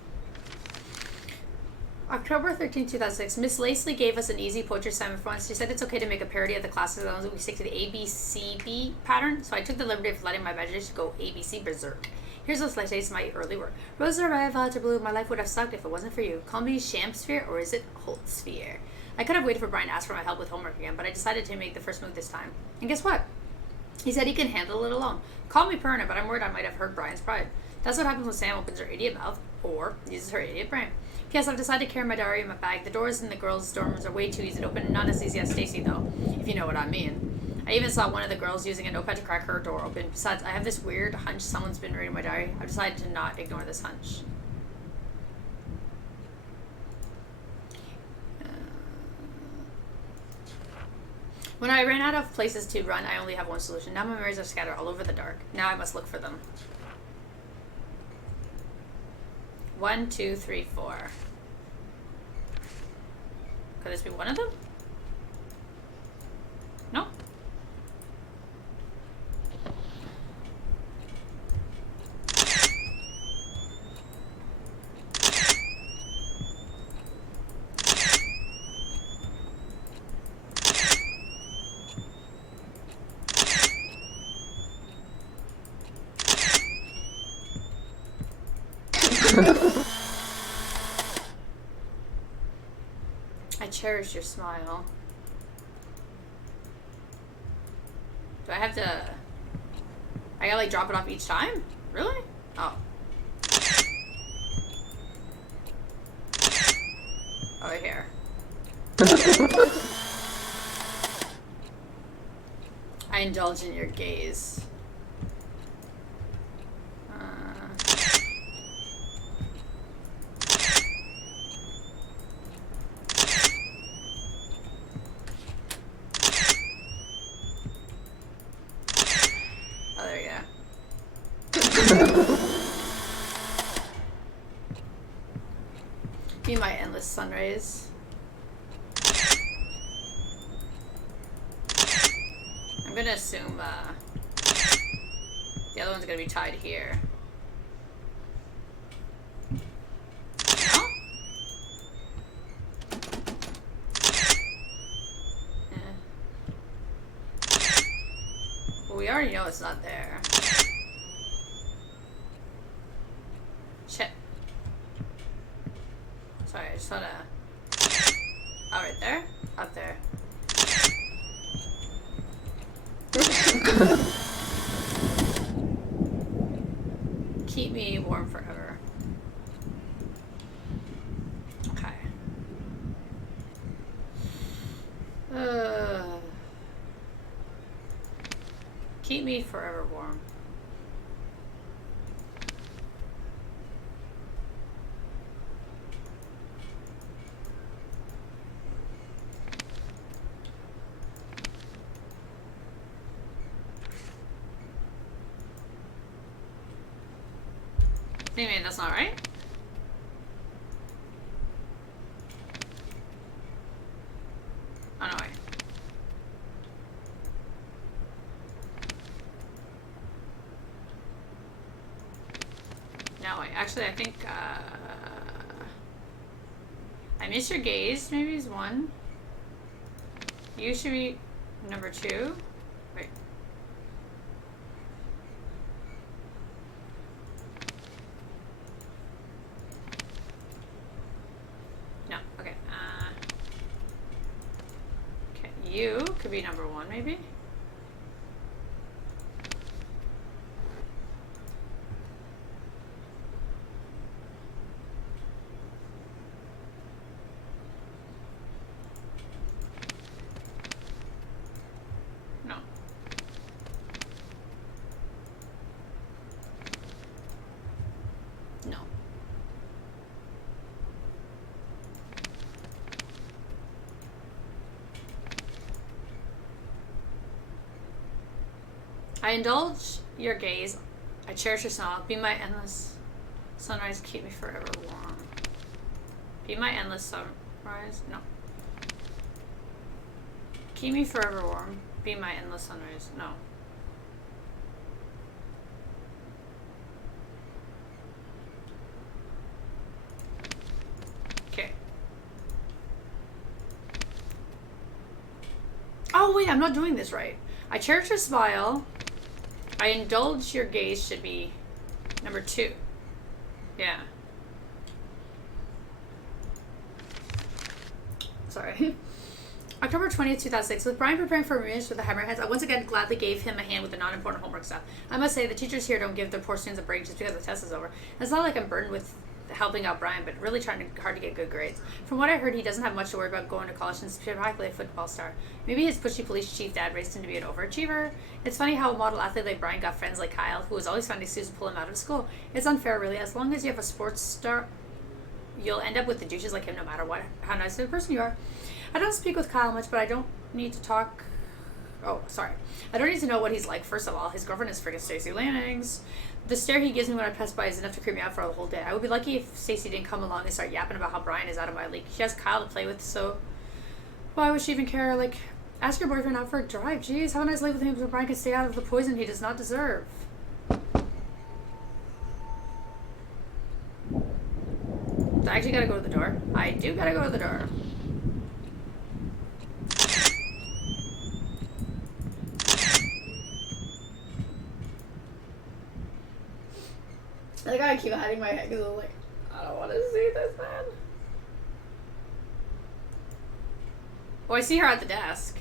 October 13, 2006. Miss Lacey gave us an easy poetry assignment for once. She said it's okay to make a parody of the classes as long as we stick to the ABCB pattern. So I took the liberty of letting my imagination go ABC berserk. Here's what slices my early work. Rose are red, violet are blue. My life would have sucked if it wasn't for you. Call me Shampsphere or is it Holtsphere? I could have waited for Brian to ask for my help with homework again, but I decided to make the first move this time. And guess what? He said he can handle it alone. Call me permanent, but I'm worried I might have hurt Brian's pride. That's what happens when Sam opens her idiot mouth or uses her idiot brain. P.S. I've decided to carry my diary in my bag. The doors in the girls' dorm rooms are way too easy to open, not as easy as Stacy though, if you know what I mean. I even saw one of the girls using a notepad to crack her door open. Besides, I have this weird hunch someone's been reading my diary. I've decided to not ignore this hunch. When I ran out of places to run, I only have one solution. Now my memories are scattered all over the dark. Now I must look for them. 1, 2, 3, 4. Could this be one of them? No. I cherish your smile. Do I have to... I gotta like drop it off each time? Really? Oh. Over here. I indulge in your gaze. Oh, there you go. Be my endless sun rays. I'm gonna assume the other one's gonna be tied here. No? Yeah. Well, we already know it's not there. Shit. Sorry, I just wanna... Oh, right there? Up there. Keep me warm forever. Okay. Keep me forever warm. Maybe that's not right. Oh no, wait. No, wait. Actually, I think I miss your gaze. Maybe is 1. You should be number 2. Wait. You could be number 1, maybe? No. No. I indulge your gaze. I cherish your smile. Be my endless sunrise. Keep me forever warm. Be my endless sunrise. No. Keep me forever warm. Be my endless sunrise. No. Okay. Oh wait, I'm not doing this right. I cherish your smile. I indulge your gaze should be number 2. Yeah. Sorry. October 20th, 2006. With Brian preparing for reunions with the Hammerheads, I once again gladly gave him a hand with the non-important homework stuff. I must say, the teachers here don't give their poor students a break just because the test is over. And it's not like I'm burdened with helping out Brian, but really trying hard to get good grades. From what I heard, he doesn't have much to worry about going to college and should practically a football star. Maybe his pushy police chief dad raised him to be an overachiever. It's funny how a model athlete like Brian got friends like Kyle, who was always finding excuses to pull him out of school. It's unfair, really. As long as you have a sports star, you'll end up with the douches like him no matter what, how nice of a person you are. I don't speak with Kyle much, but I don't need to talk... Oh, sorry. I don't need to know what he's like, first of all. His girlfriend is freaking Stacey Lannings. The stare he gives me when I pass by is enough to creep me out for the whole day. I would be lucky if Stacey didn't come along and start yapping about how Brian is out of my league. She has Kyle to play with, so why would she even care? Like, ask your boyfriend out for a drive. Jeez, have a nice life with him so Brian can stay out of the poison he does not deserve. Do I actually gotta go to the door? I do gotta go to the door. I think I keep hiding my head because I'm like, I don't want to see this, man. Oh, I see her at the desk.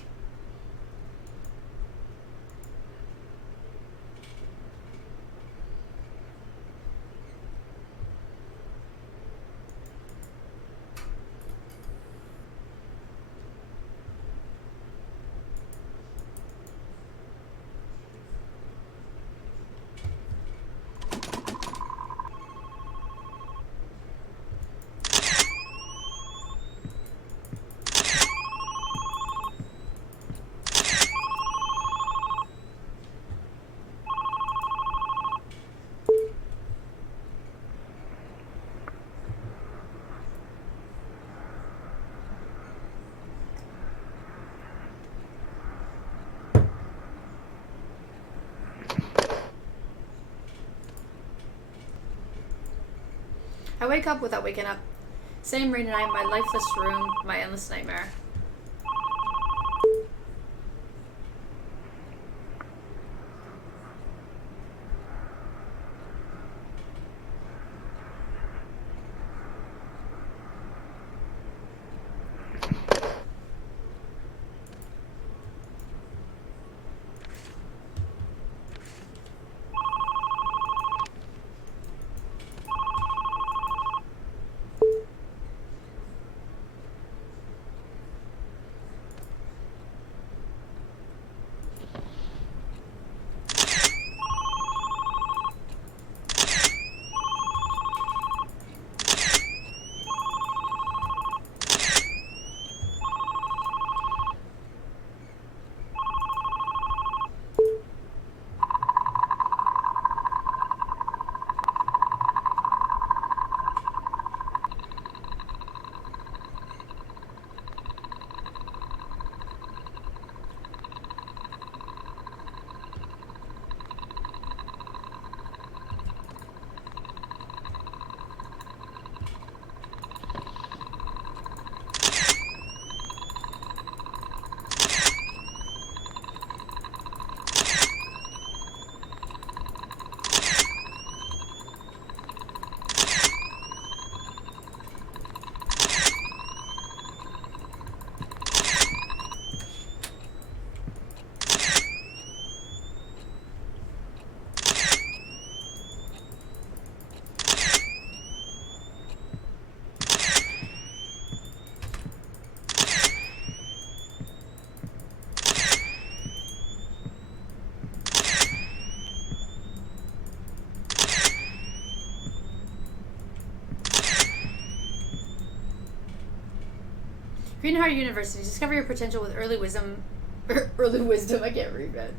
I wake up without waking up. Same rainy night, my lifeless room, my endless nightmare. Greenheart University. Discover your potential with early wisdom. Early wisdom. I can't read that.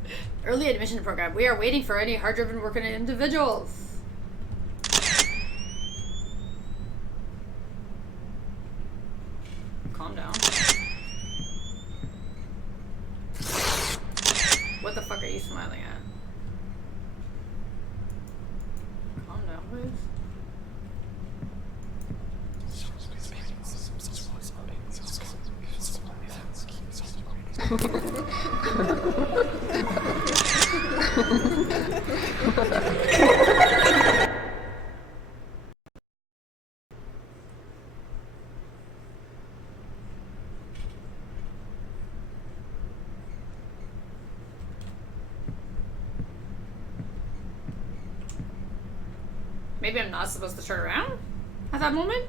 Early admission program. We are waiting for any hard-driven working individuals. Calm down. What the fuck are you smiling at? Calm down, please. Maybe I'm not supposed to turn around at that moment?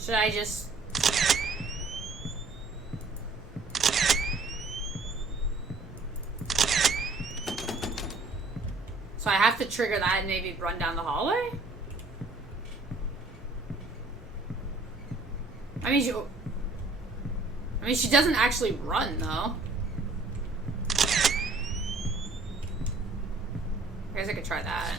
Should I just... So I have to trigger that and maybe run down the hallway? I mean, she doesn't actually run, though. I guess I could try that.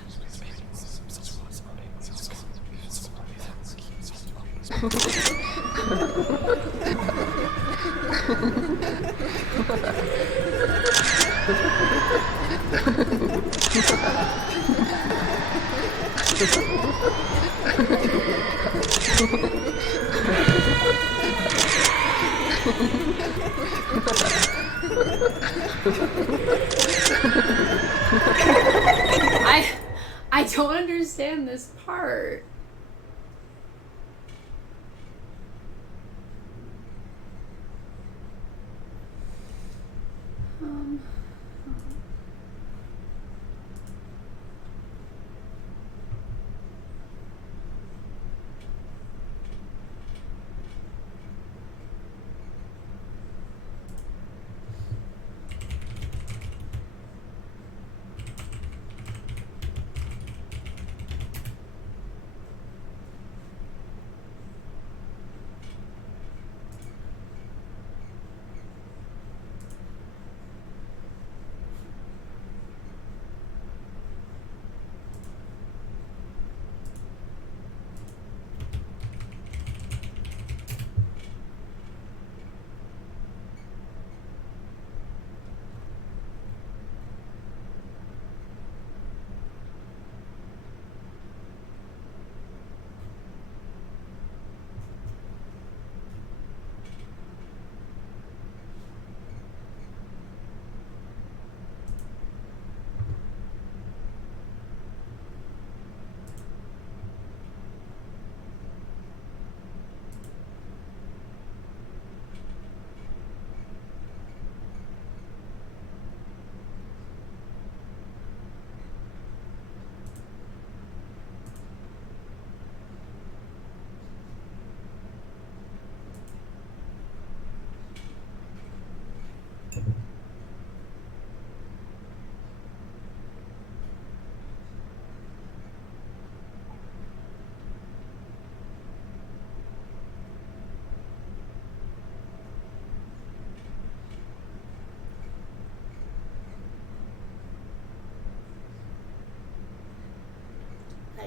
I don't understand this part.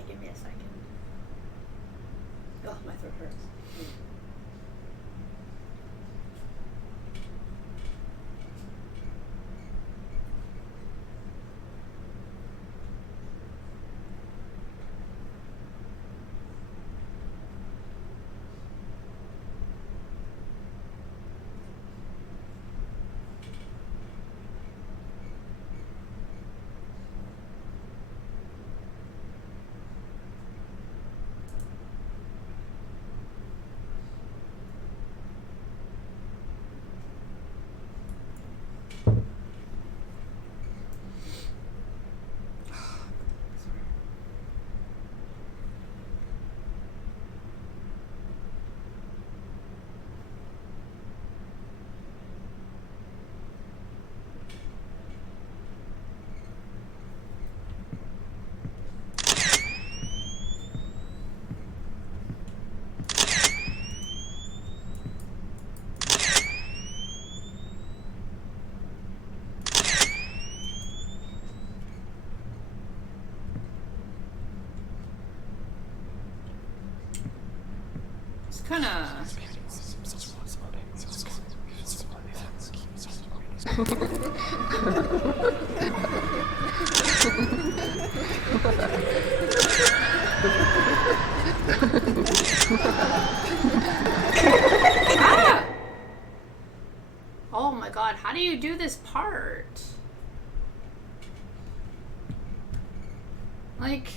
Give me a second. Oh, my throat hurts. Kind of. Ah! Oh my god, how do you do this part? Like...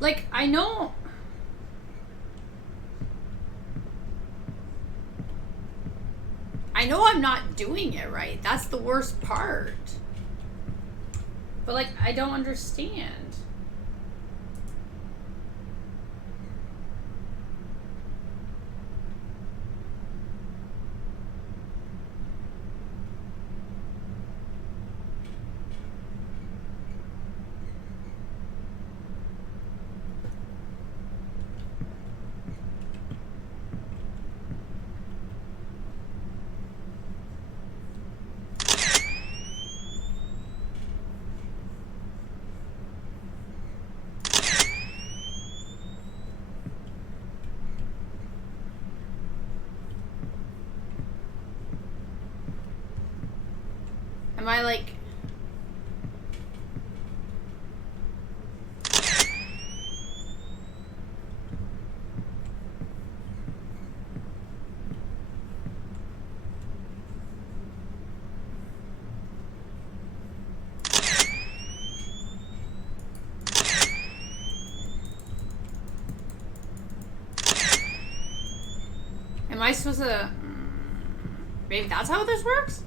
Like, I know... I know I'm not doing it right. That's the worst part. But, like, I don't understand. Am I like... Am I supposed to... Maybe that's how this works?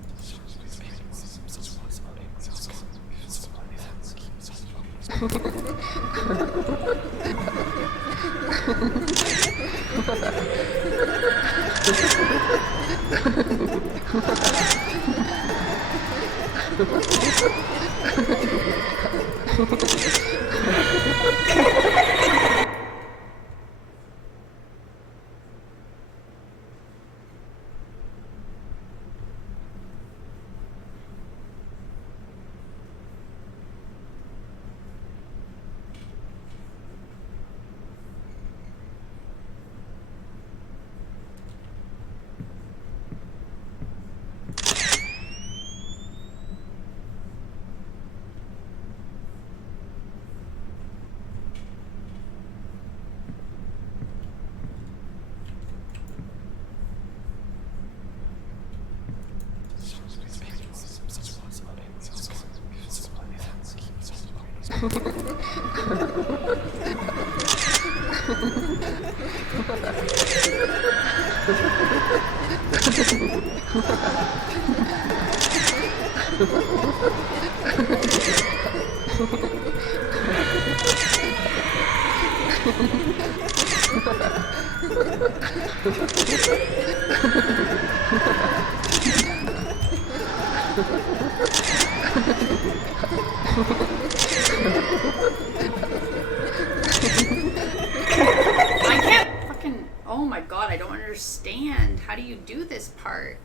I can't fucking... Oh my god, I don't understand. How do you do this part?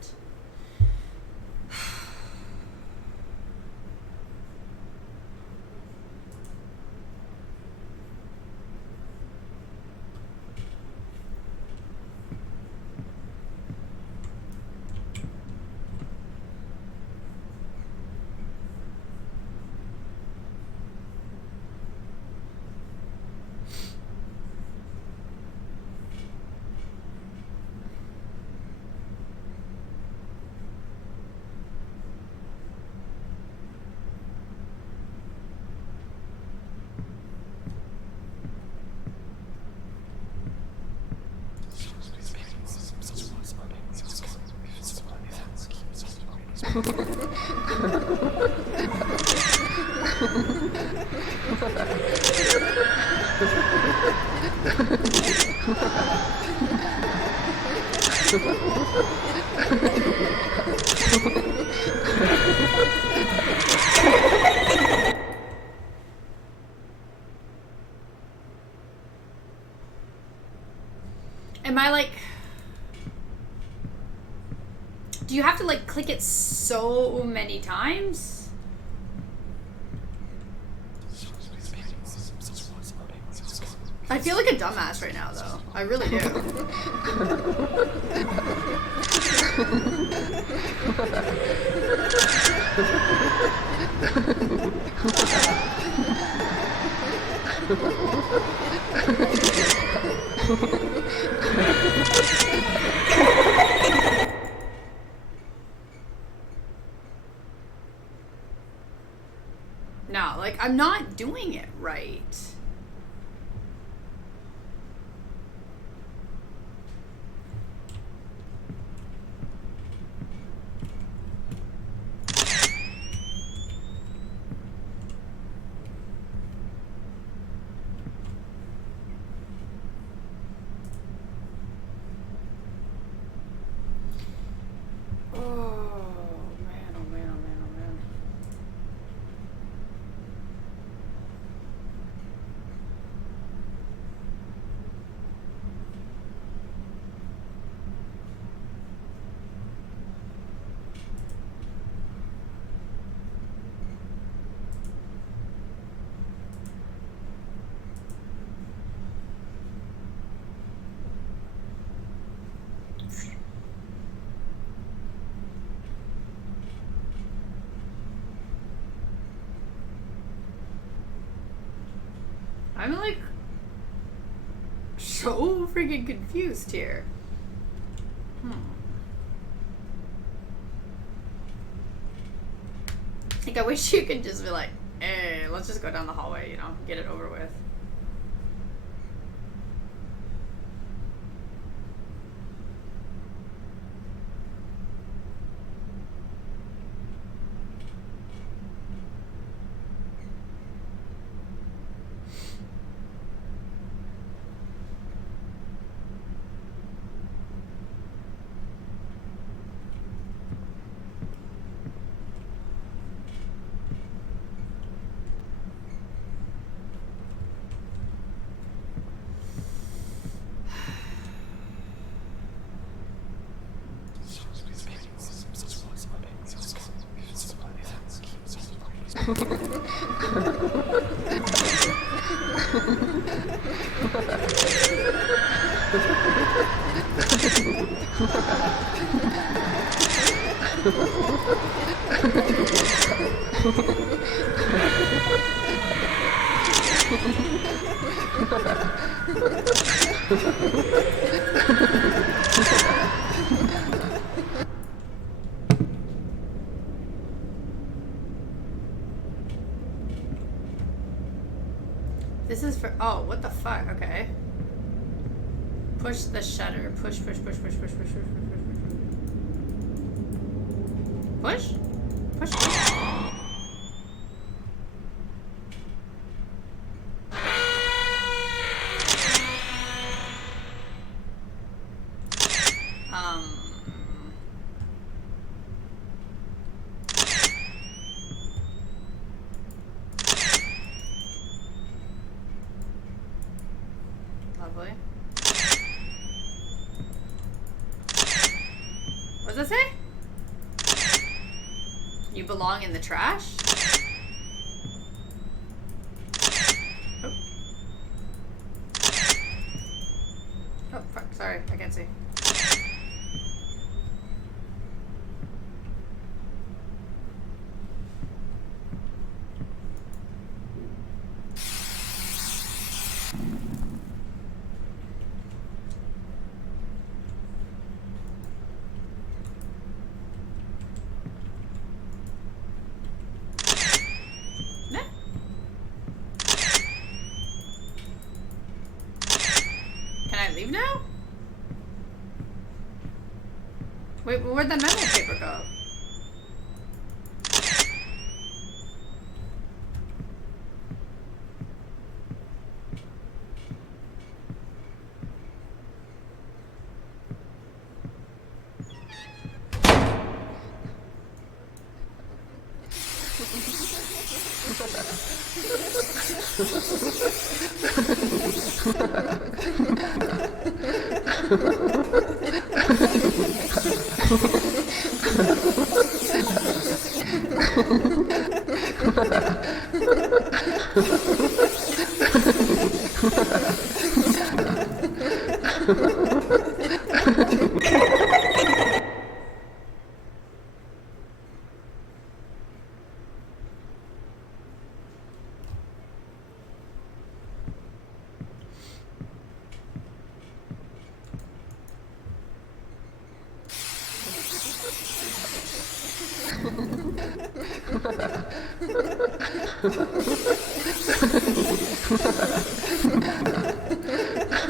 Am I like... Do you have to like click it so many times? I feel like a dumbass right now though. I really do. I'm not doing it right. I'm like so freaking confused here. Like, I wish you could just be like, hey, let's just go down the hallway, you know, get it over with. This is for, oh, what the fuck, okay. Push the shutter, push, push, push, push, push, push, push, push, push, push, push, push. Lovely. What does it say? You belong in the trash? Oh. Oh, fuck, sorry, I can't see. Leave now? Wait, where'd the memo paper go?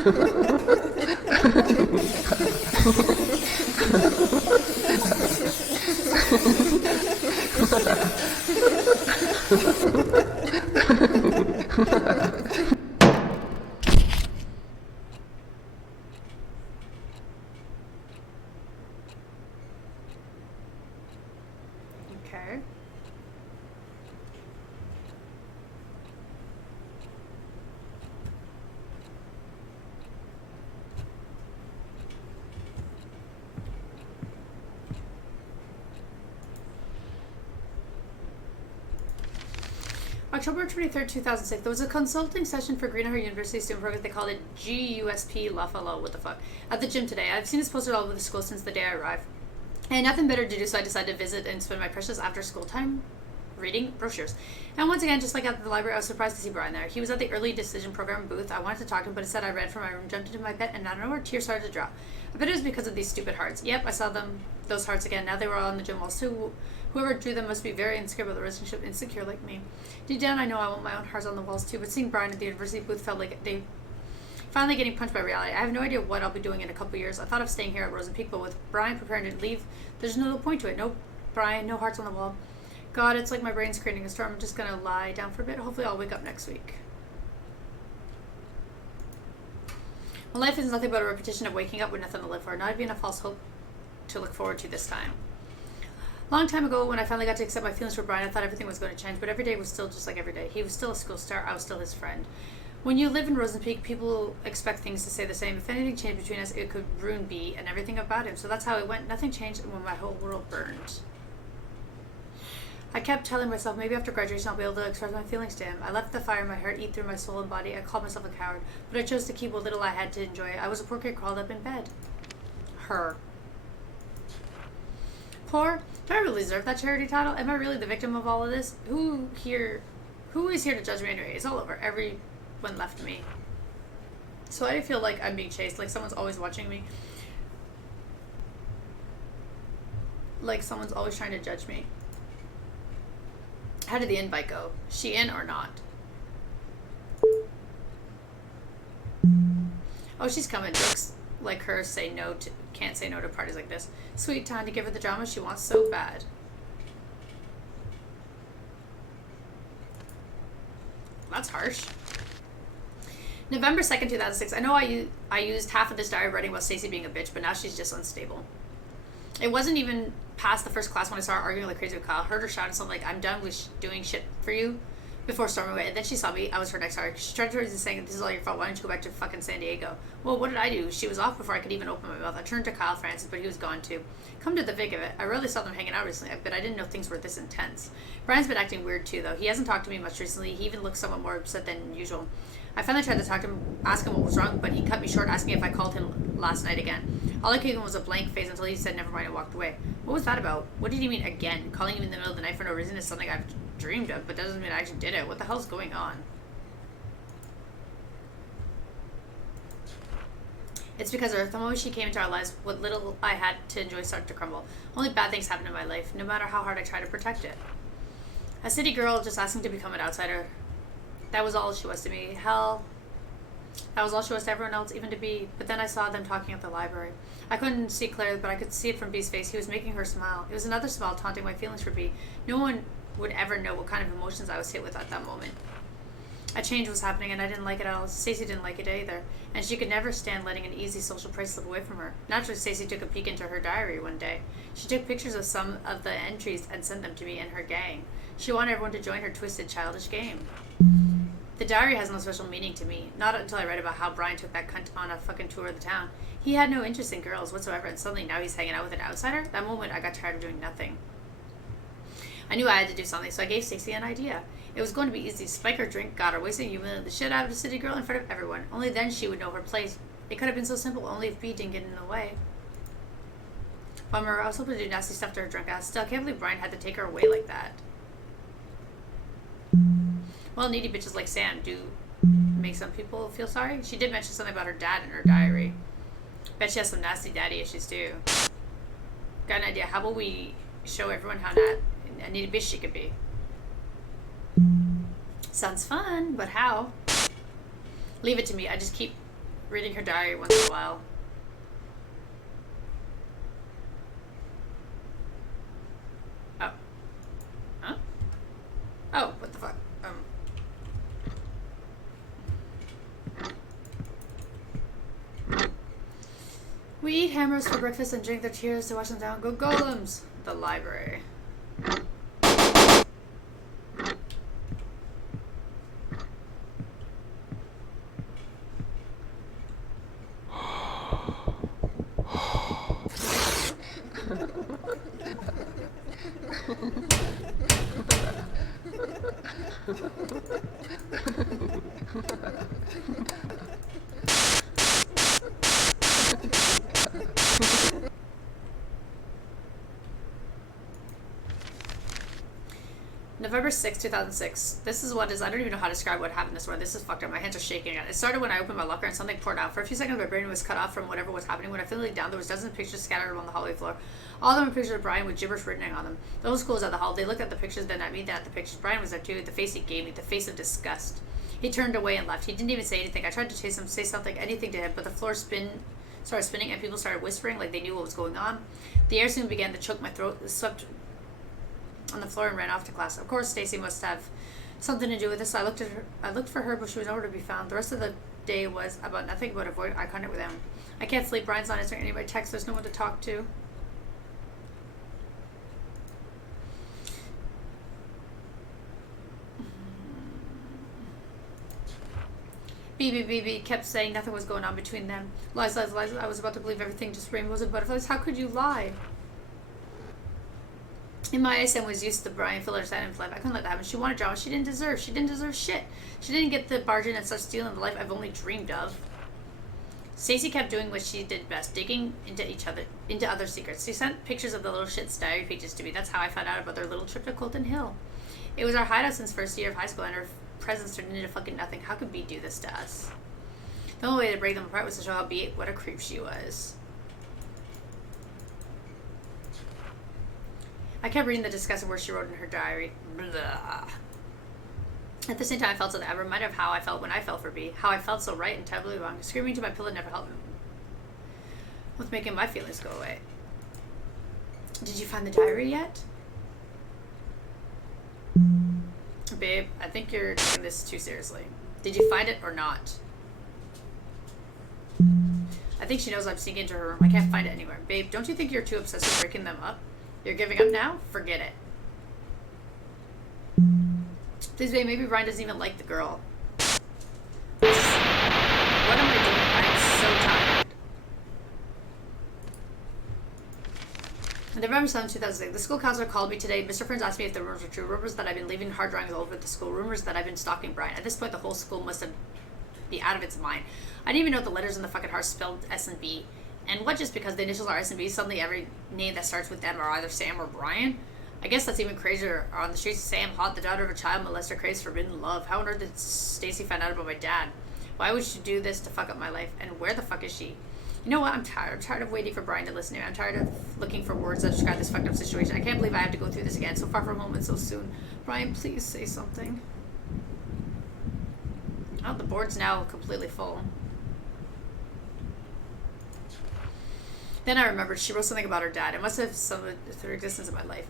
Okay. October 23rd, 2006, there was a consulting session for Greenhill University student program. They called it GUSP Lafalo. What the fuck? At the gym today. I've seen this posted all over the school since the day I arrived. I had nothing better to do, so I decided to visit and spend my precious after school time reading brochures. And once again, just like at the library, I was surprised to see Brian there. He was at the early decision program booth. I wanted to talk to him, but instead I ran from my room, jumped into my bed, and out of nowhere, tears started to drop. I bet it was because of these stupid hearts. Yep, I saw those hearts again. Now they were all on the gym walls too. Whoever drew them must be very insecure about the relationship, insecure like me. Deep down, I know I want my own hearts on the walls too, but seeing Brian at the university booth felt like they finally getting punched by reality. I have no idea what I'll be doing in a couple years. I thought of staying here at Rosen Peak, but with Brian preparing to leave, there's no point to it. No Brian, no hearts on the wall. God, it's like my brain's creating a storm. I'm just gonna lie down for a bit. Hopefully I'll wake up next week. My life is nothing but a repetition of waking up with nothing to live for, not even a false hope to look forward to this time. Long time ago, when I finally got to accept my feelings for Brian, I thought everything was going to change, but every day was still just like every day. He was still a school star. I was still his friend. When you live in Rosen Peak, people expect things to stay the same. If anything changed between us, it could ruin B and everything about him. So that's how it went. Nothing changed when my whole world burned. I kept telling myself maybe after graduation I'll be able to express my feelings to him. I let the fire in my heart eat through my soul and body. I called myself a coward, but I chose to keep what little I had to enjoy. I was a poor kid crawled up in bed. Her. Poor? Do I really deserve that charity title? Am I really the victim of all of this? Who is here to judge me anyway? It's all over. Everyone left me. So I feel like I'm being chased, like someone's always watching me. Like someone's always trying to judge me. How did the invite go? She in or not? Oh, she's coming. Jokes like her can't say no to parties like this. Sweet, time to give her the drama she wants so bad. That's harsh. November 2nd, 2006. I know I used half of this diary writing about Stacey being a bitch, but now she's just unstable. It wasn't even past the first class when I saw her arguing like crazy with Kyle. Heard her shouting something like, "I'm done with doing shit for you," before storming away. And then she saw me. I was her next target. She tried towards me saying, "This is all your fault. Why don't you go back to fucking San Diego?" Well, what did I do? She was off before I could even open my mouth. I turned to Kyle Francis, but he was gone too. Come to the thick of it, I rarely saw them hanging out recently, but I didn't know things were this intense. Brian's been acting weird too, though. He hasn't talked to me much recently. He even looks somewhat more upset than usual. I finally tried to talk to him, ask him what was wrong, but he cut me short, asking if I called him last night again. All I gave him was a blank face until he said never mind and walked away. What was that about? What did he mean again? Calling him in the middle of the night for no reason is something I've dreamed of, but doesn't mean I actually did it. What the hell's going on? It's because Earth, the moment she came into our lives, what little I had to enjoy started to crumble. Only bad things happen in my life, no matter how hard I try to protect it. A city girl just asking to become an outsider. That was all she was to me. Hell, that was all she was to everyone else, even to B. But then I saw them talking at the library. I couldn't see clearly, but I could see it from B's face. He was making her smile. It was another smile taunting my feelings for B. No one would ever know what kind of emotions I was hit with at that moment. A change was happening, and I didn't like it at all. Stacey didn't like it either, and she could never stand letting an easy social praise slip away from her. Naturally, Stacey took a peek into her diary one day. She took pictures of some of the entries and sent them to me and her gang. She wanted everyone to join her twisted, childish game. The diary has no special meaning to me, not until I read about how Brian took that cunt on a fucking tour of the town. He had no interest in girls whatsoever, and suddenly now he's hanging out with an outsider? That moment, I got tired of doing nothing. I knew I had to do something, so I gave Stacey an idea. It was going to be easy. Spike her drink, got her wasted, humiliated the shit out of the city girl in front of everyone. Only then she would know her place. It could have been so simple, only if B didn't get in the way. Bummer, I was hoping to do nasty stuff to her drunk ass. Still, I can't believe Brian had to take her away like that. Well, needy bitches like Sam do make some people feel sorry. She did mention something about her dad in her diary. Bet she has some nasty daddy issues too. Got an idea. How about we show everyone how a needy bitch she could be? Sounds fun, but how? Leave it to me. I just keep reading her diary once in a while. Oh. Huh? Oh, what the fuck? We eat hammers for breakfast and drink their tears to wash them down. Go golems! The library. November 6, 2006. This is what is, I don't even know how to describe what happened this morning. This is fucked up. My hands are shaking. It started when I opened my locker and something poured out. For a few seconds, my brain was cut off from whatever was happening. When I finally laid down, there was dozens of pictures scattered along the hallway floor. All of them were pictures of Brian with gibberish written on them. The whole school was at the hall. They looked at the pictures, then at me, then at the pictures. Brian was there too. The face he gave me, the face of disgust. He turned away and left. He didn't even say anything. I tried to chase him, say something, anything to him, but the floor started spinning and people started whispering like they knew what was going on. The air soon began to choke my throat, swept on the floor and ran off to class. Of course, Stacy must have something to do with this. So I looked for her, but she was nowhere to be found. The rest of the day was about nothing but avoid eye contact with him. I can't sleep. Brian's not answering any of my texts. There's no one to talk to. BB kept saying nothing was going on between them. Lies, lies, lies. I was about to believe everything, just rainbows and butterflies. How could you lie? In my eyes, Sam was used to Brian Filler's side in life. I couldn't let that happen. She wanted drama. She didn't deserve shit. She didn't get the barge in and start stealing the life I've only dreamed of. Stacy kept doing what she did best, digging into other secrets. She sent pictures of the little shit's diary pages to me. That's how I found out about their little trip to Colton Hill. It was our hideout since first year of high school, and her presence turned into fucking nothing. How could B do this to us? The only way to break them apart was to show how B, what a creep she was. I kept reading the disgusting words she wrote in her diary. Blah. At the same time, I felt something. I reminded of how I felt when I fell for B. How I felt so right and terribly wrong. Screaming to my pillow never helped me with making my feelings go away. Did you find the diary yet? Babe, I think you're taking this too seriously. Did you find it or not? I think she knows I'm sneaking into her room. I can't find it anywhere. Babe, don't you think you're too obsessed with breaking them up? You're giving up now? Forget it. Please, babe, maybe Brian doesn't even like the girl. What am I doing? I'm so tired. November 7, 2006. The school counselor called me today. Mr. Friends asked me if the rumors were true. Rumors that I've been leaving hard drawings all over the school. Rumors that I've been stalking Brian. At this point, the whole school must have be out of its mind. I didn't even know the letters in the fucking heart spelled S and B. And what, just because the initials are S and B, suddenly every name that starts with them are either Sam or Brian? I guess that's even crazier. On the streets, Sam Hot, the daughter of a child molester, craves forbidden love. How on earth did Stacy find out about my dad? Why would she do this to fuck up my life? And where the fuck is she? You know what? I'm tired. I'm tired of waiting for Brian to listen to me. I'm tired of looking for words that describe this fucked up situation. I can't believe I have to go through this again. So far from home and so soon. Brian, please say something. Oh, the board's now completely full. Then I remembered she wrote something about her dad. It must have some of her existence in my life.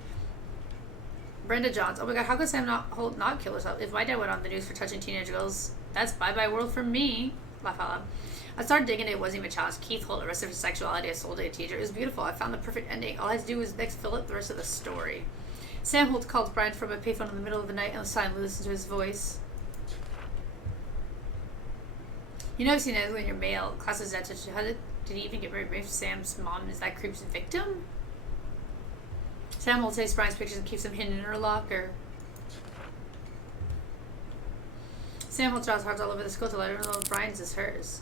Brenda Johns. Oh my god, how could Sam not kill herself? If my dad went on the news for touching teenage girls, that's bye-bye world for me. Laugh out loud. I started digging it. It wasn't even a challenge. Keith Holt arrested for sexuality, assaulted a teacher. It was beautiful. I found the perfect ending. All I had to do was next fill up the rest of the story. Sam Holt called Brian from a payphone in the middle of the night and was silently listened to his voice. You know, I've seen it when your mail classes that touch. How did he even get married? Maybe Sam's mom is that creep's victim? Sam Holt takes Brian's pictures and keeps them hidden in her locker. Sam Holt draws hearts all over the school to let her know Brian's is hers.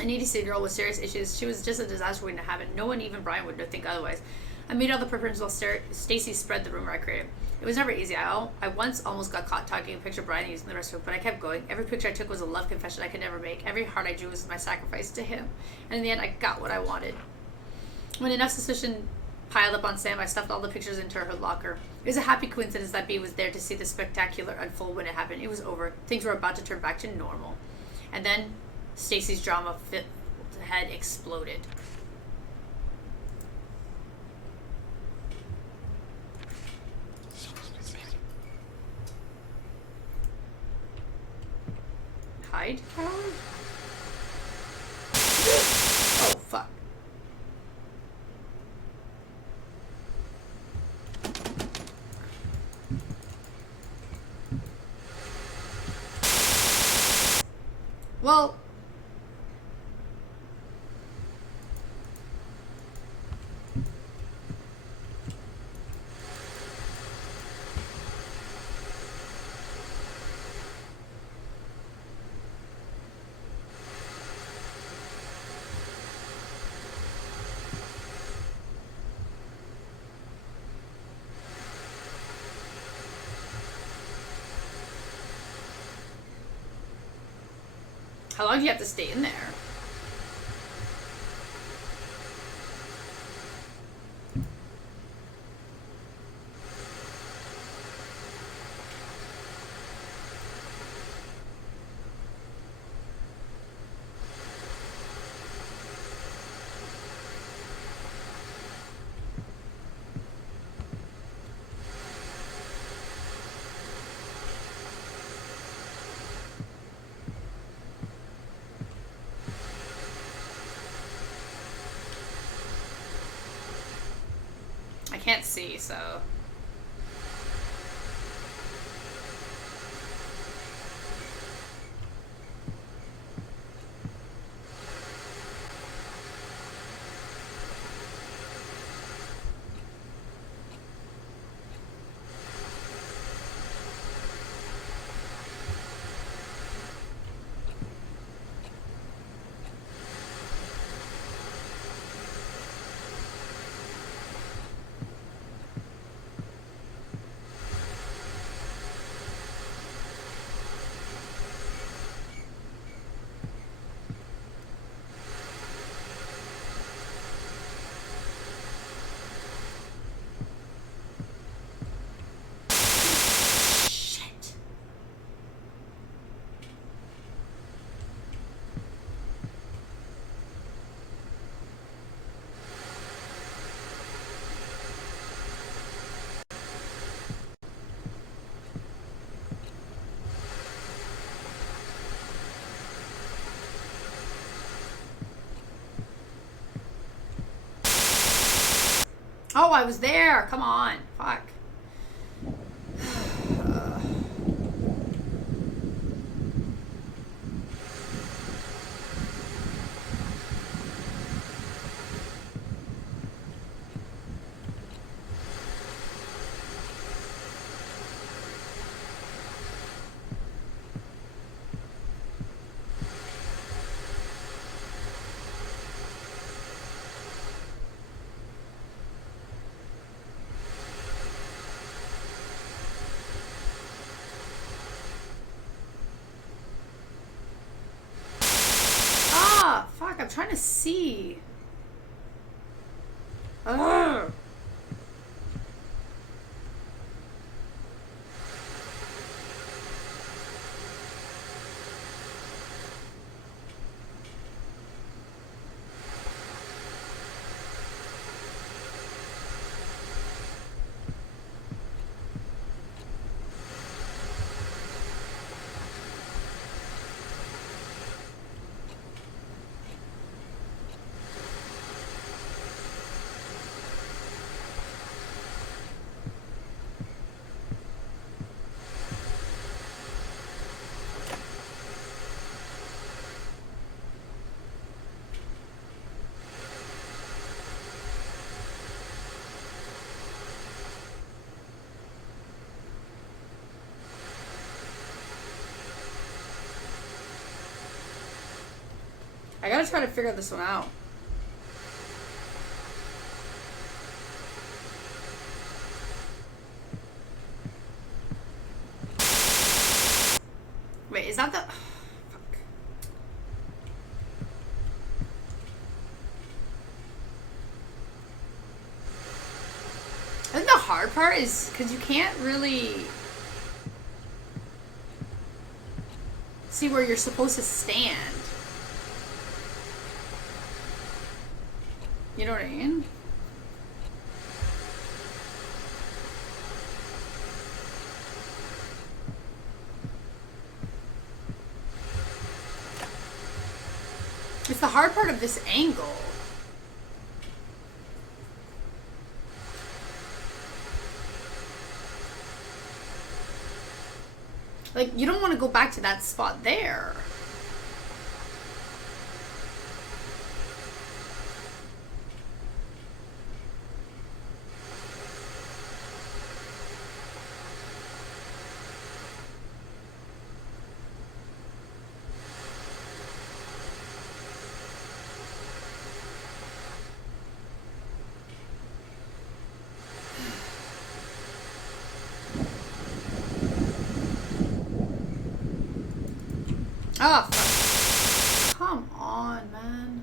An EDC girl with serious issues. She was just a disaster waiting to happen. No one, even Brian, would think otherwise. I made all the preparation while Stacy spread the rumor I created. It was never easy. I once almost got caught talking a picture of Brian and using the restroom, but I kept going. Every picture I took was a love confession I could never make. Every heart I drew was my sacrifice to him. And in the end, I got what I wanted. When enough suspicion piled up on Sam, I stuffed all the pictures into her locker. It was a happy coincidence that B was there to see the spectacular unfold when it happened. It was over. Things were about to turn back to normal. And then Stacy's drama-filled head exploded. Hide, coward? Oh, fuck. Well... How long do you have to stay in there? I can't see, so... Oh, I was there! Come on. Fuck. I'm trying to see. Ugh. I gotta try to figure this one out. Wait, is that the... Fuck. I think the hard part is because you can't really see where you're supposed to stand. You know what I mean? It's the hard part of this angle. Like, you don't want to go back to that spot there. Oh, fuck. Come on, man.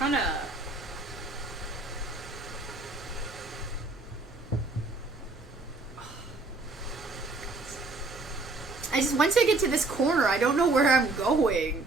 Trying to. I just, once I get to this corner, I don't know where I'm going.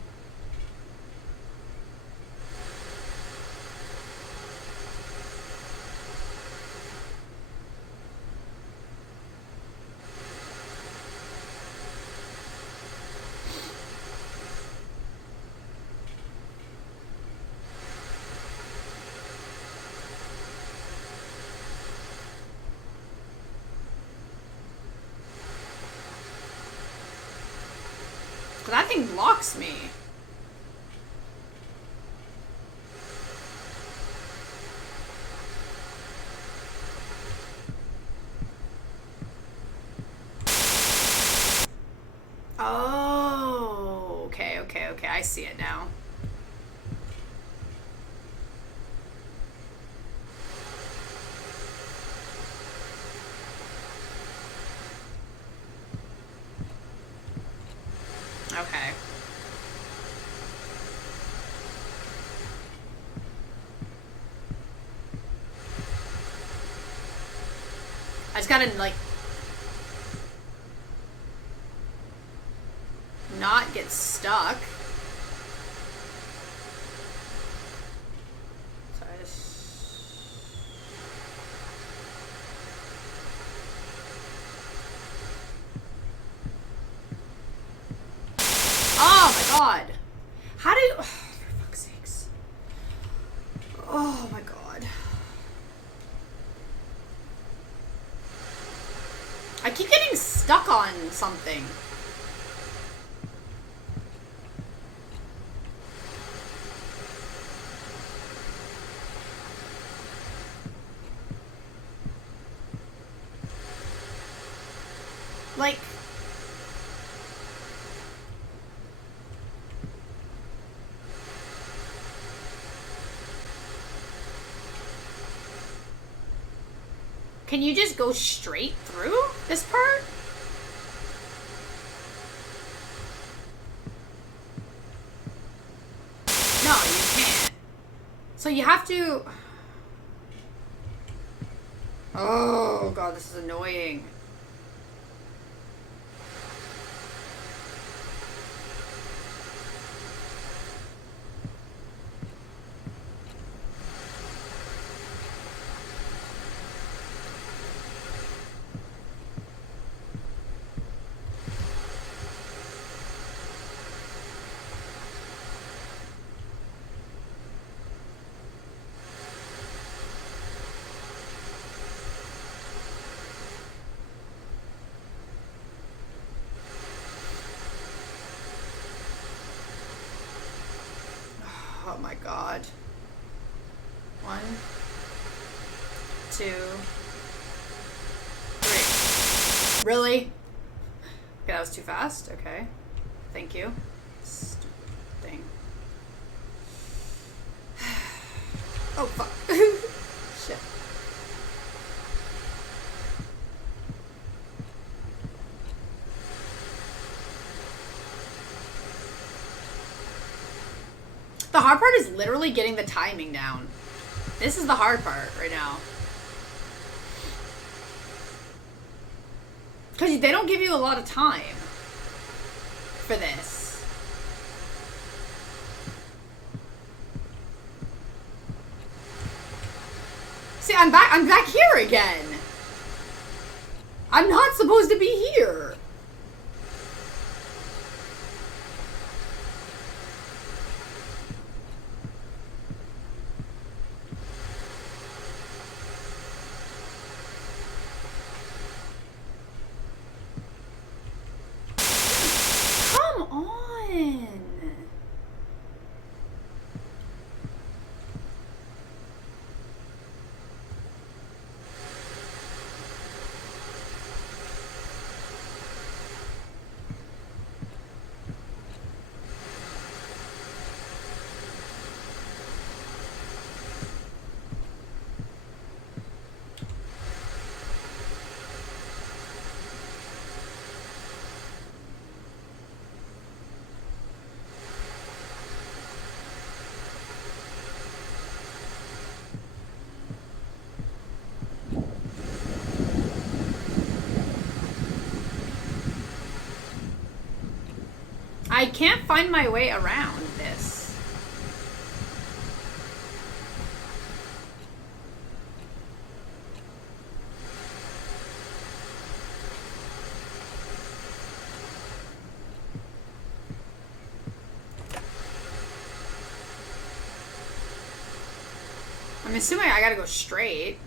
That thing blocks me. Oh, okay, okay, okay. I see it now. Okay. I just gotta, like, not get stuck. So I just... Oh my god. How do you... Oh, for fuck's sakes. Oh my god. I keep getting stuck on something. Like... Can you just go straight through this part? No, you can't. So you have to... Oh god, this is annoying. my god. 1, 2, 3. Really? Okay, that was too fast. Okay. Thank you. Stupid thing. Oh, fuck. Shit. The hard part is literally getting the timing down. This is the hard part right now. Because they don't give you a lot of time for this. See, I'm back here again. I'm not supposed to be here. Come on. I can't find my way around this. I'm assuming I gotta go straight.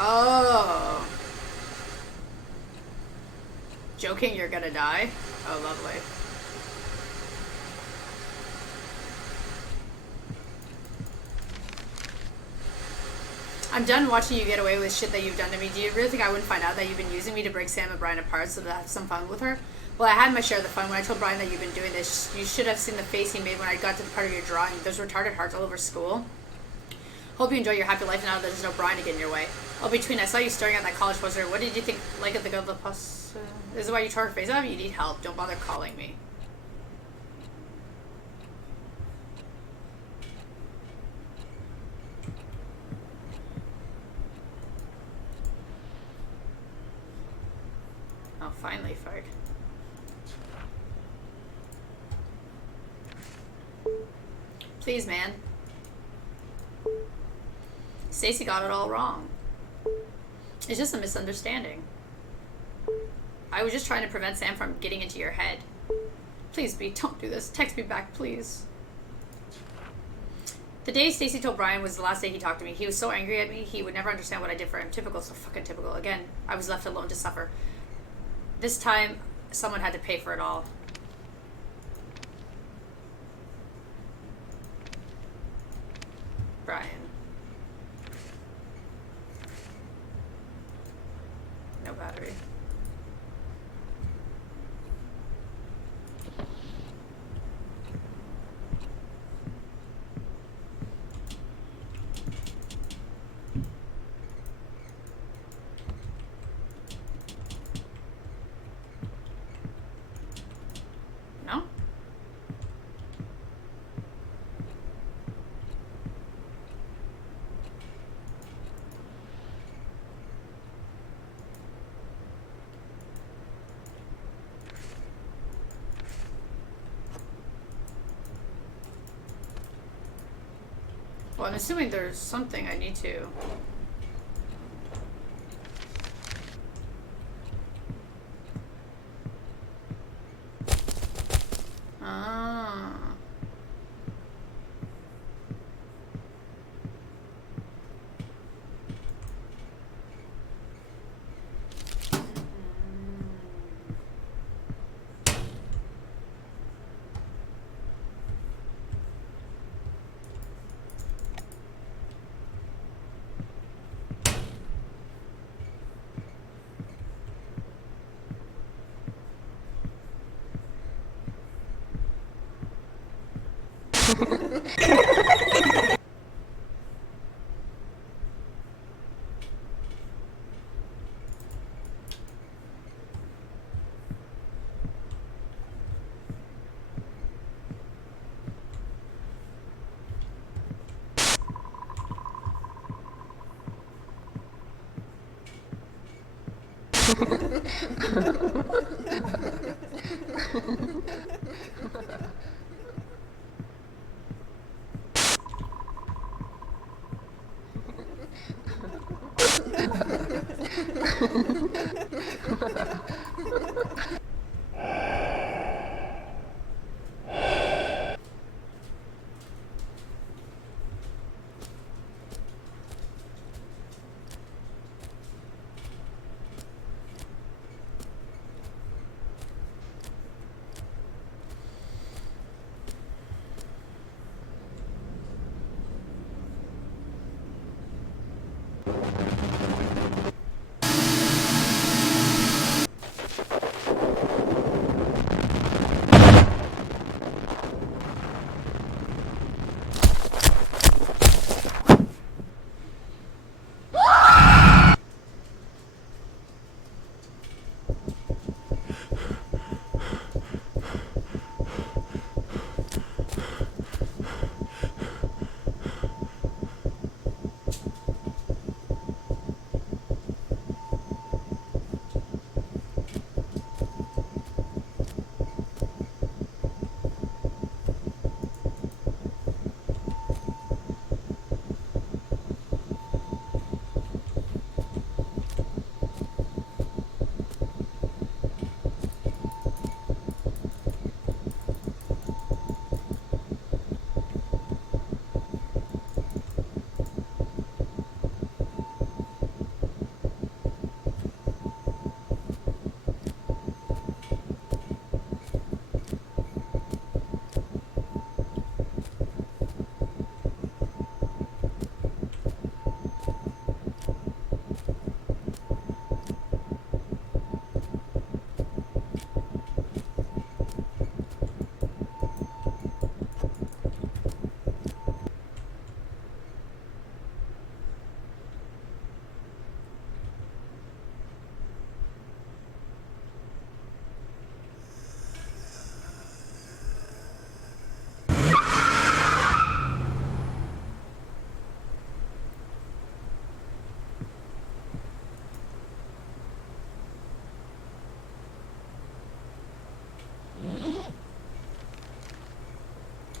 Oh. Joking, you're gonna die? Oh, lovely. I'm done watching you get away with shit that you've done to me. Do you really think I wouldn't find out that you've been using me to break Sam and Brian apart so that I have some fun with her? Well, I had my share of the fun. When I told Brian that you've been doing this, you should have seen the face he made when I got to the part of your drawing. Those retarded hearts all over school. Hope you enjoy your happy life now that there's no Brian to get in your way. Oh, between I saw you staring at that college poster. What did you think like of the girl? This is why you tore her face off? You need help. Don't bother calling me. Oh, finally, fuck. Please, man. Stacy got it all wrong. It's just a misunderstanding. I was just trying to prevent Sam from getting into your head. Please, B, don't do this. Text me back, please. The day Stacy told Brian was the last day he talked to me. He was so angry at me, he would never understand what I did for him. Typical, so fucking typical. Again, I was left alone to suffer. This time, someone had to pay for it all. Brian. No battery. No? Well, I'm assuming there's something I need to. Ah.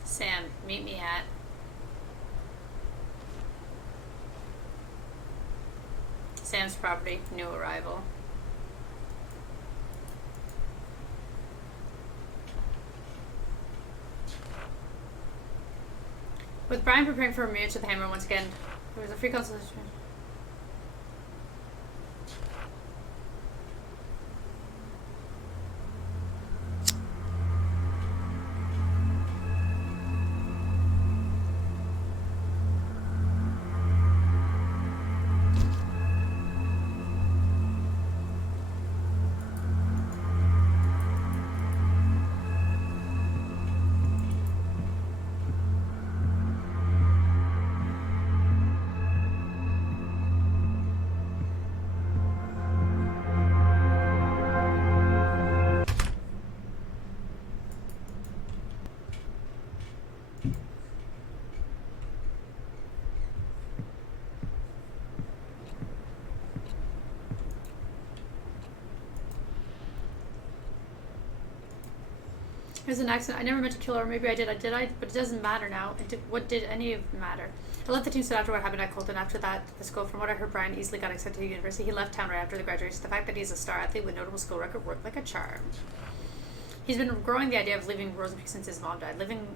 Sam, meet me at. Sam's property, new arrival. With Brian preparing for a marriage to the Hammer once again, there was a free consultation. It was an accident. I never meant to kill her. Maybe I did. But it doesn't matter now. What did any of it matter? I left the team soon after what happened at Colton. After that, the school, from what I heard, Brian easily got accepted to the university. He left town right after the graduation. The fact that he's a star athlete with notable school record worked like a charm. He's been growing the idea of leaving Rosenpeak since his mom died. Living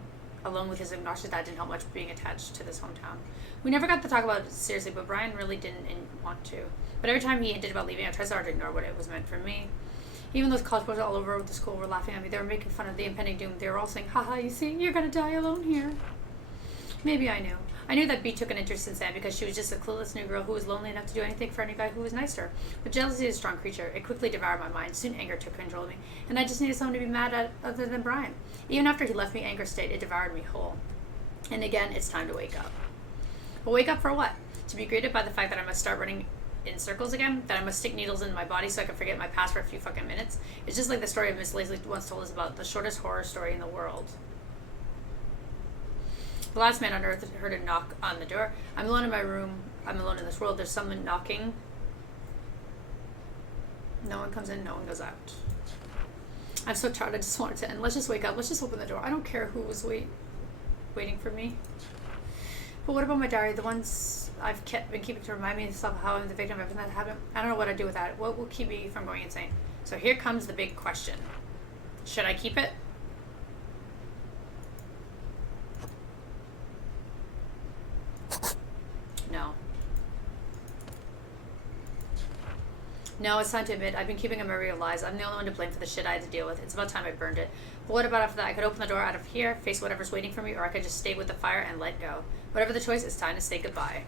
alone with his obnoxious dad didn't help much being attached to this hometown. We never got to talk about it seriously, but Brian really didn't want to. But every time he hinted about leaving, I tried so hard to ignore what it was meant for me. Even those college boys all over the school were laughing at me. They were making fun of the impending doom. They were all saying, haha, you see, you're gonna die alone here. Maybe I knew. I knew that Bea took an interest in Sam because she was just a clueless new girl who was lonely enough to do anything for any guy who was nice to her. But jealousy is a strong creature. It quickly devoured my mind. Soon anger took control of me. And I just needed someone to be mad at other than Brian. Even after he left me, anger stayed. It devoured me whole. And again, it's time to wake up. But wake up for what? To be greeted by the fact that I must start running in circles again, that I must stick needles in my body so I can forget my past for a few fucking minutes. It's just like the story Miss Leslie once told us about, the shortest horror story in the world. The last man on earth heard a knock on the door. I'm alone in my room. I'm alone in this world. There's someone knocking. No one comes in, no one goes out. I'm so tired, I just want it to end. Let's just wake up. Let's just open the door. I don't care who was waiting for me. But what about my diary? The ones I've been keeping to remind me of how I'm the victim of everything that happened. I don't know what I'd do with that. What will keep me from going insane? So here comes the big question. Should I keep it? No. No, it's time to admit, I've been keeping a memory of lies. I'm the only one to blame for the shit I had to deal with. It's about time I burned it. But what about after that? I could open the door out of here, face whatever's waiting for me, or I could just stay with the fire and let go. Whatever the choice, it's time to say goodbye.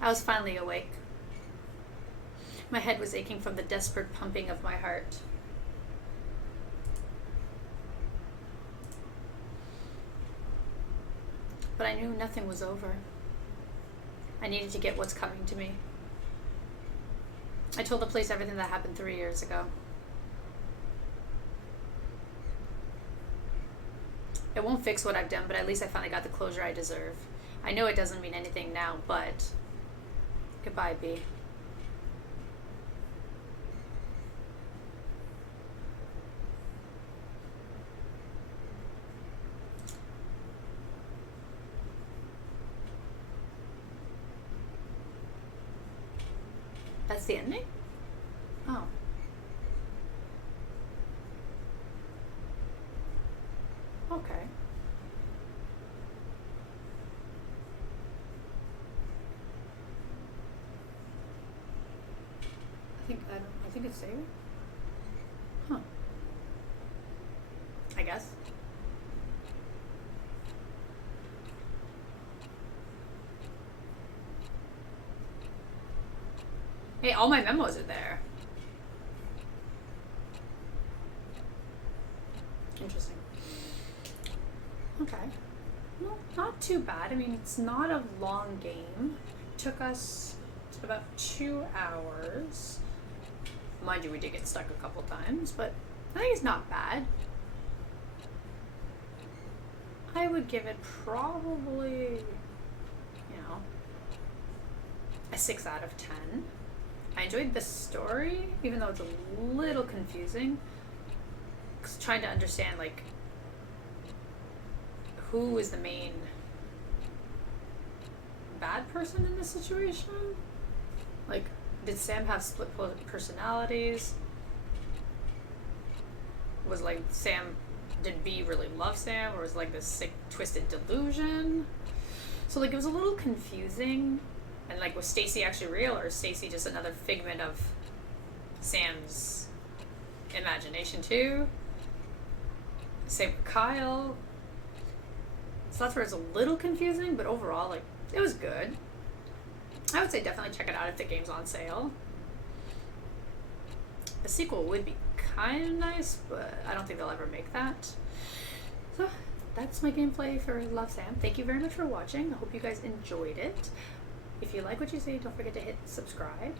I was finally awake. My head was aching from the desperate pumping of my heart. But I knew nothing was over. I needed to get what's coming to me. I told the police everything that happened 3 years ago. It won't fix what I've done, but at least I finally got the closure I deserve. I know it doesn't mean anything now, but goodbye, B. That's the ending? Oh. Okay. I think it's there. Huh. I guess. Hey, all my memos are there. Interesting. Okay. Well, not too bad. I mean, it's not a long game. It took us about 2 hours. Mind you, we did get stuck a couple times, but I think it's not bad. I would give it probably, a 6 out of 10. I enjoyed the story, even though it's a little confusing. 'Cause trying to understand, like, who is the main bad person in this situation? Like, did Sam have split personalities? Was, like, did B really love Sam, or was, like, this sick, twisted delusion? So, like, it was a little confusing. And, like, was Stacy actually real, or is Stacy just another figment of Sam's imagination, too? Same with Kyle. So that's where it's a little confusing, but overall, like, it was good. I would say definitely check it out if the game's on sale. A sequel would be kind of nice, but I don't think they'll ever make that. So that's my gameplay for Love Sam. Thank you very much for watching. I hope you guys enjoyed it. If you like what you see, don't forget to hit subscribe.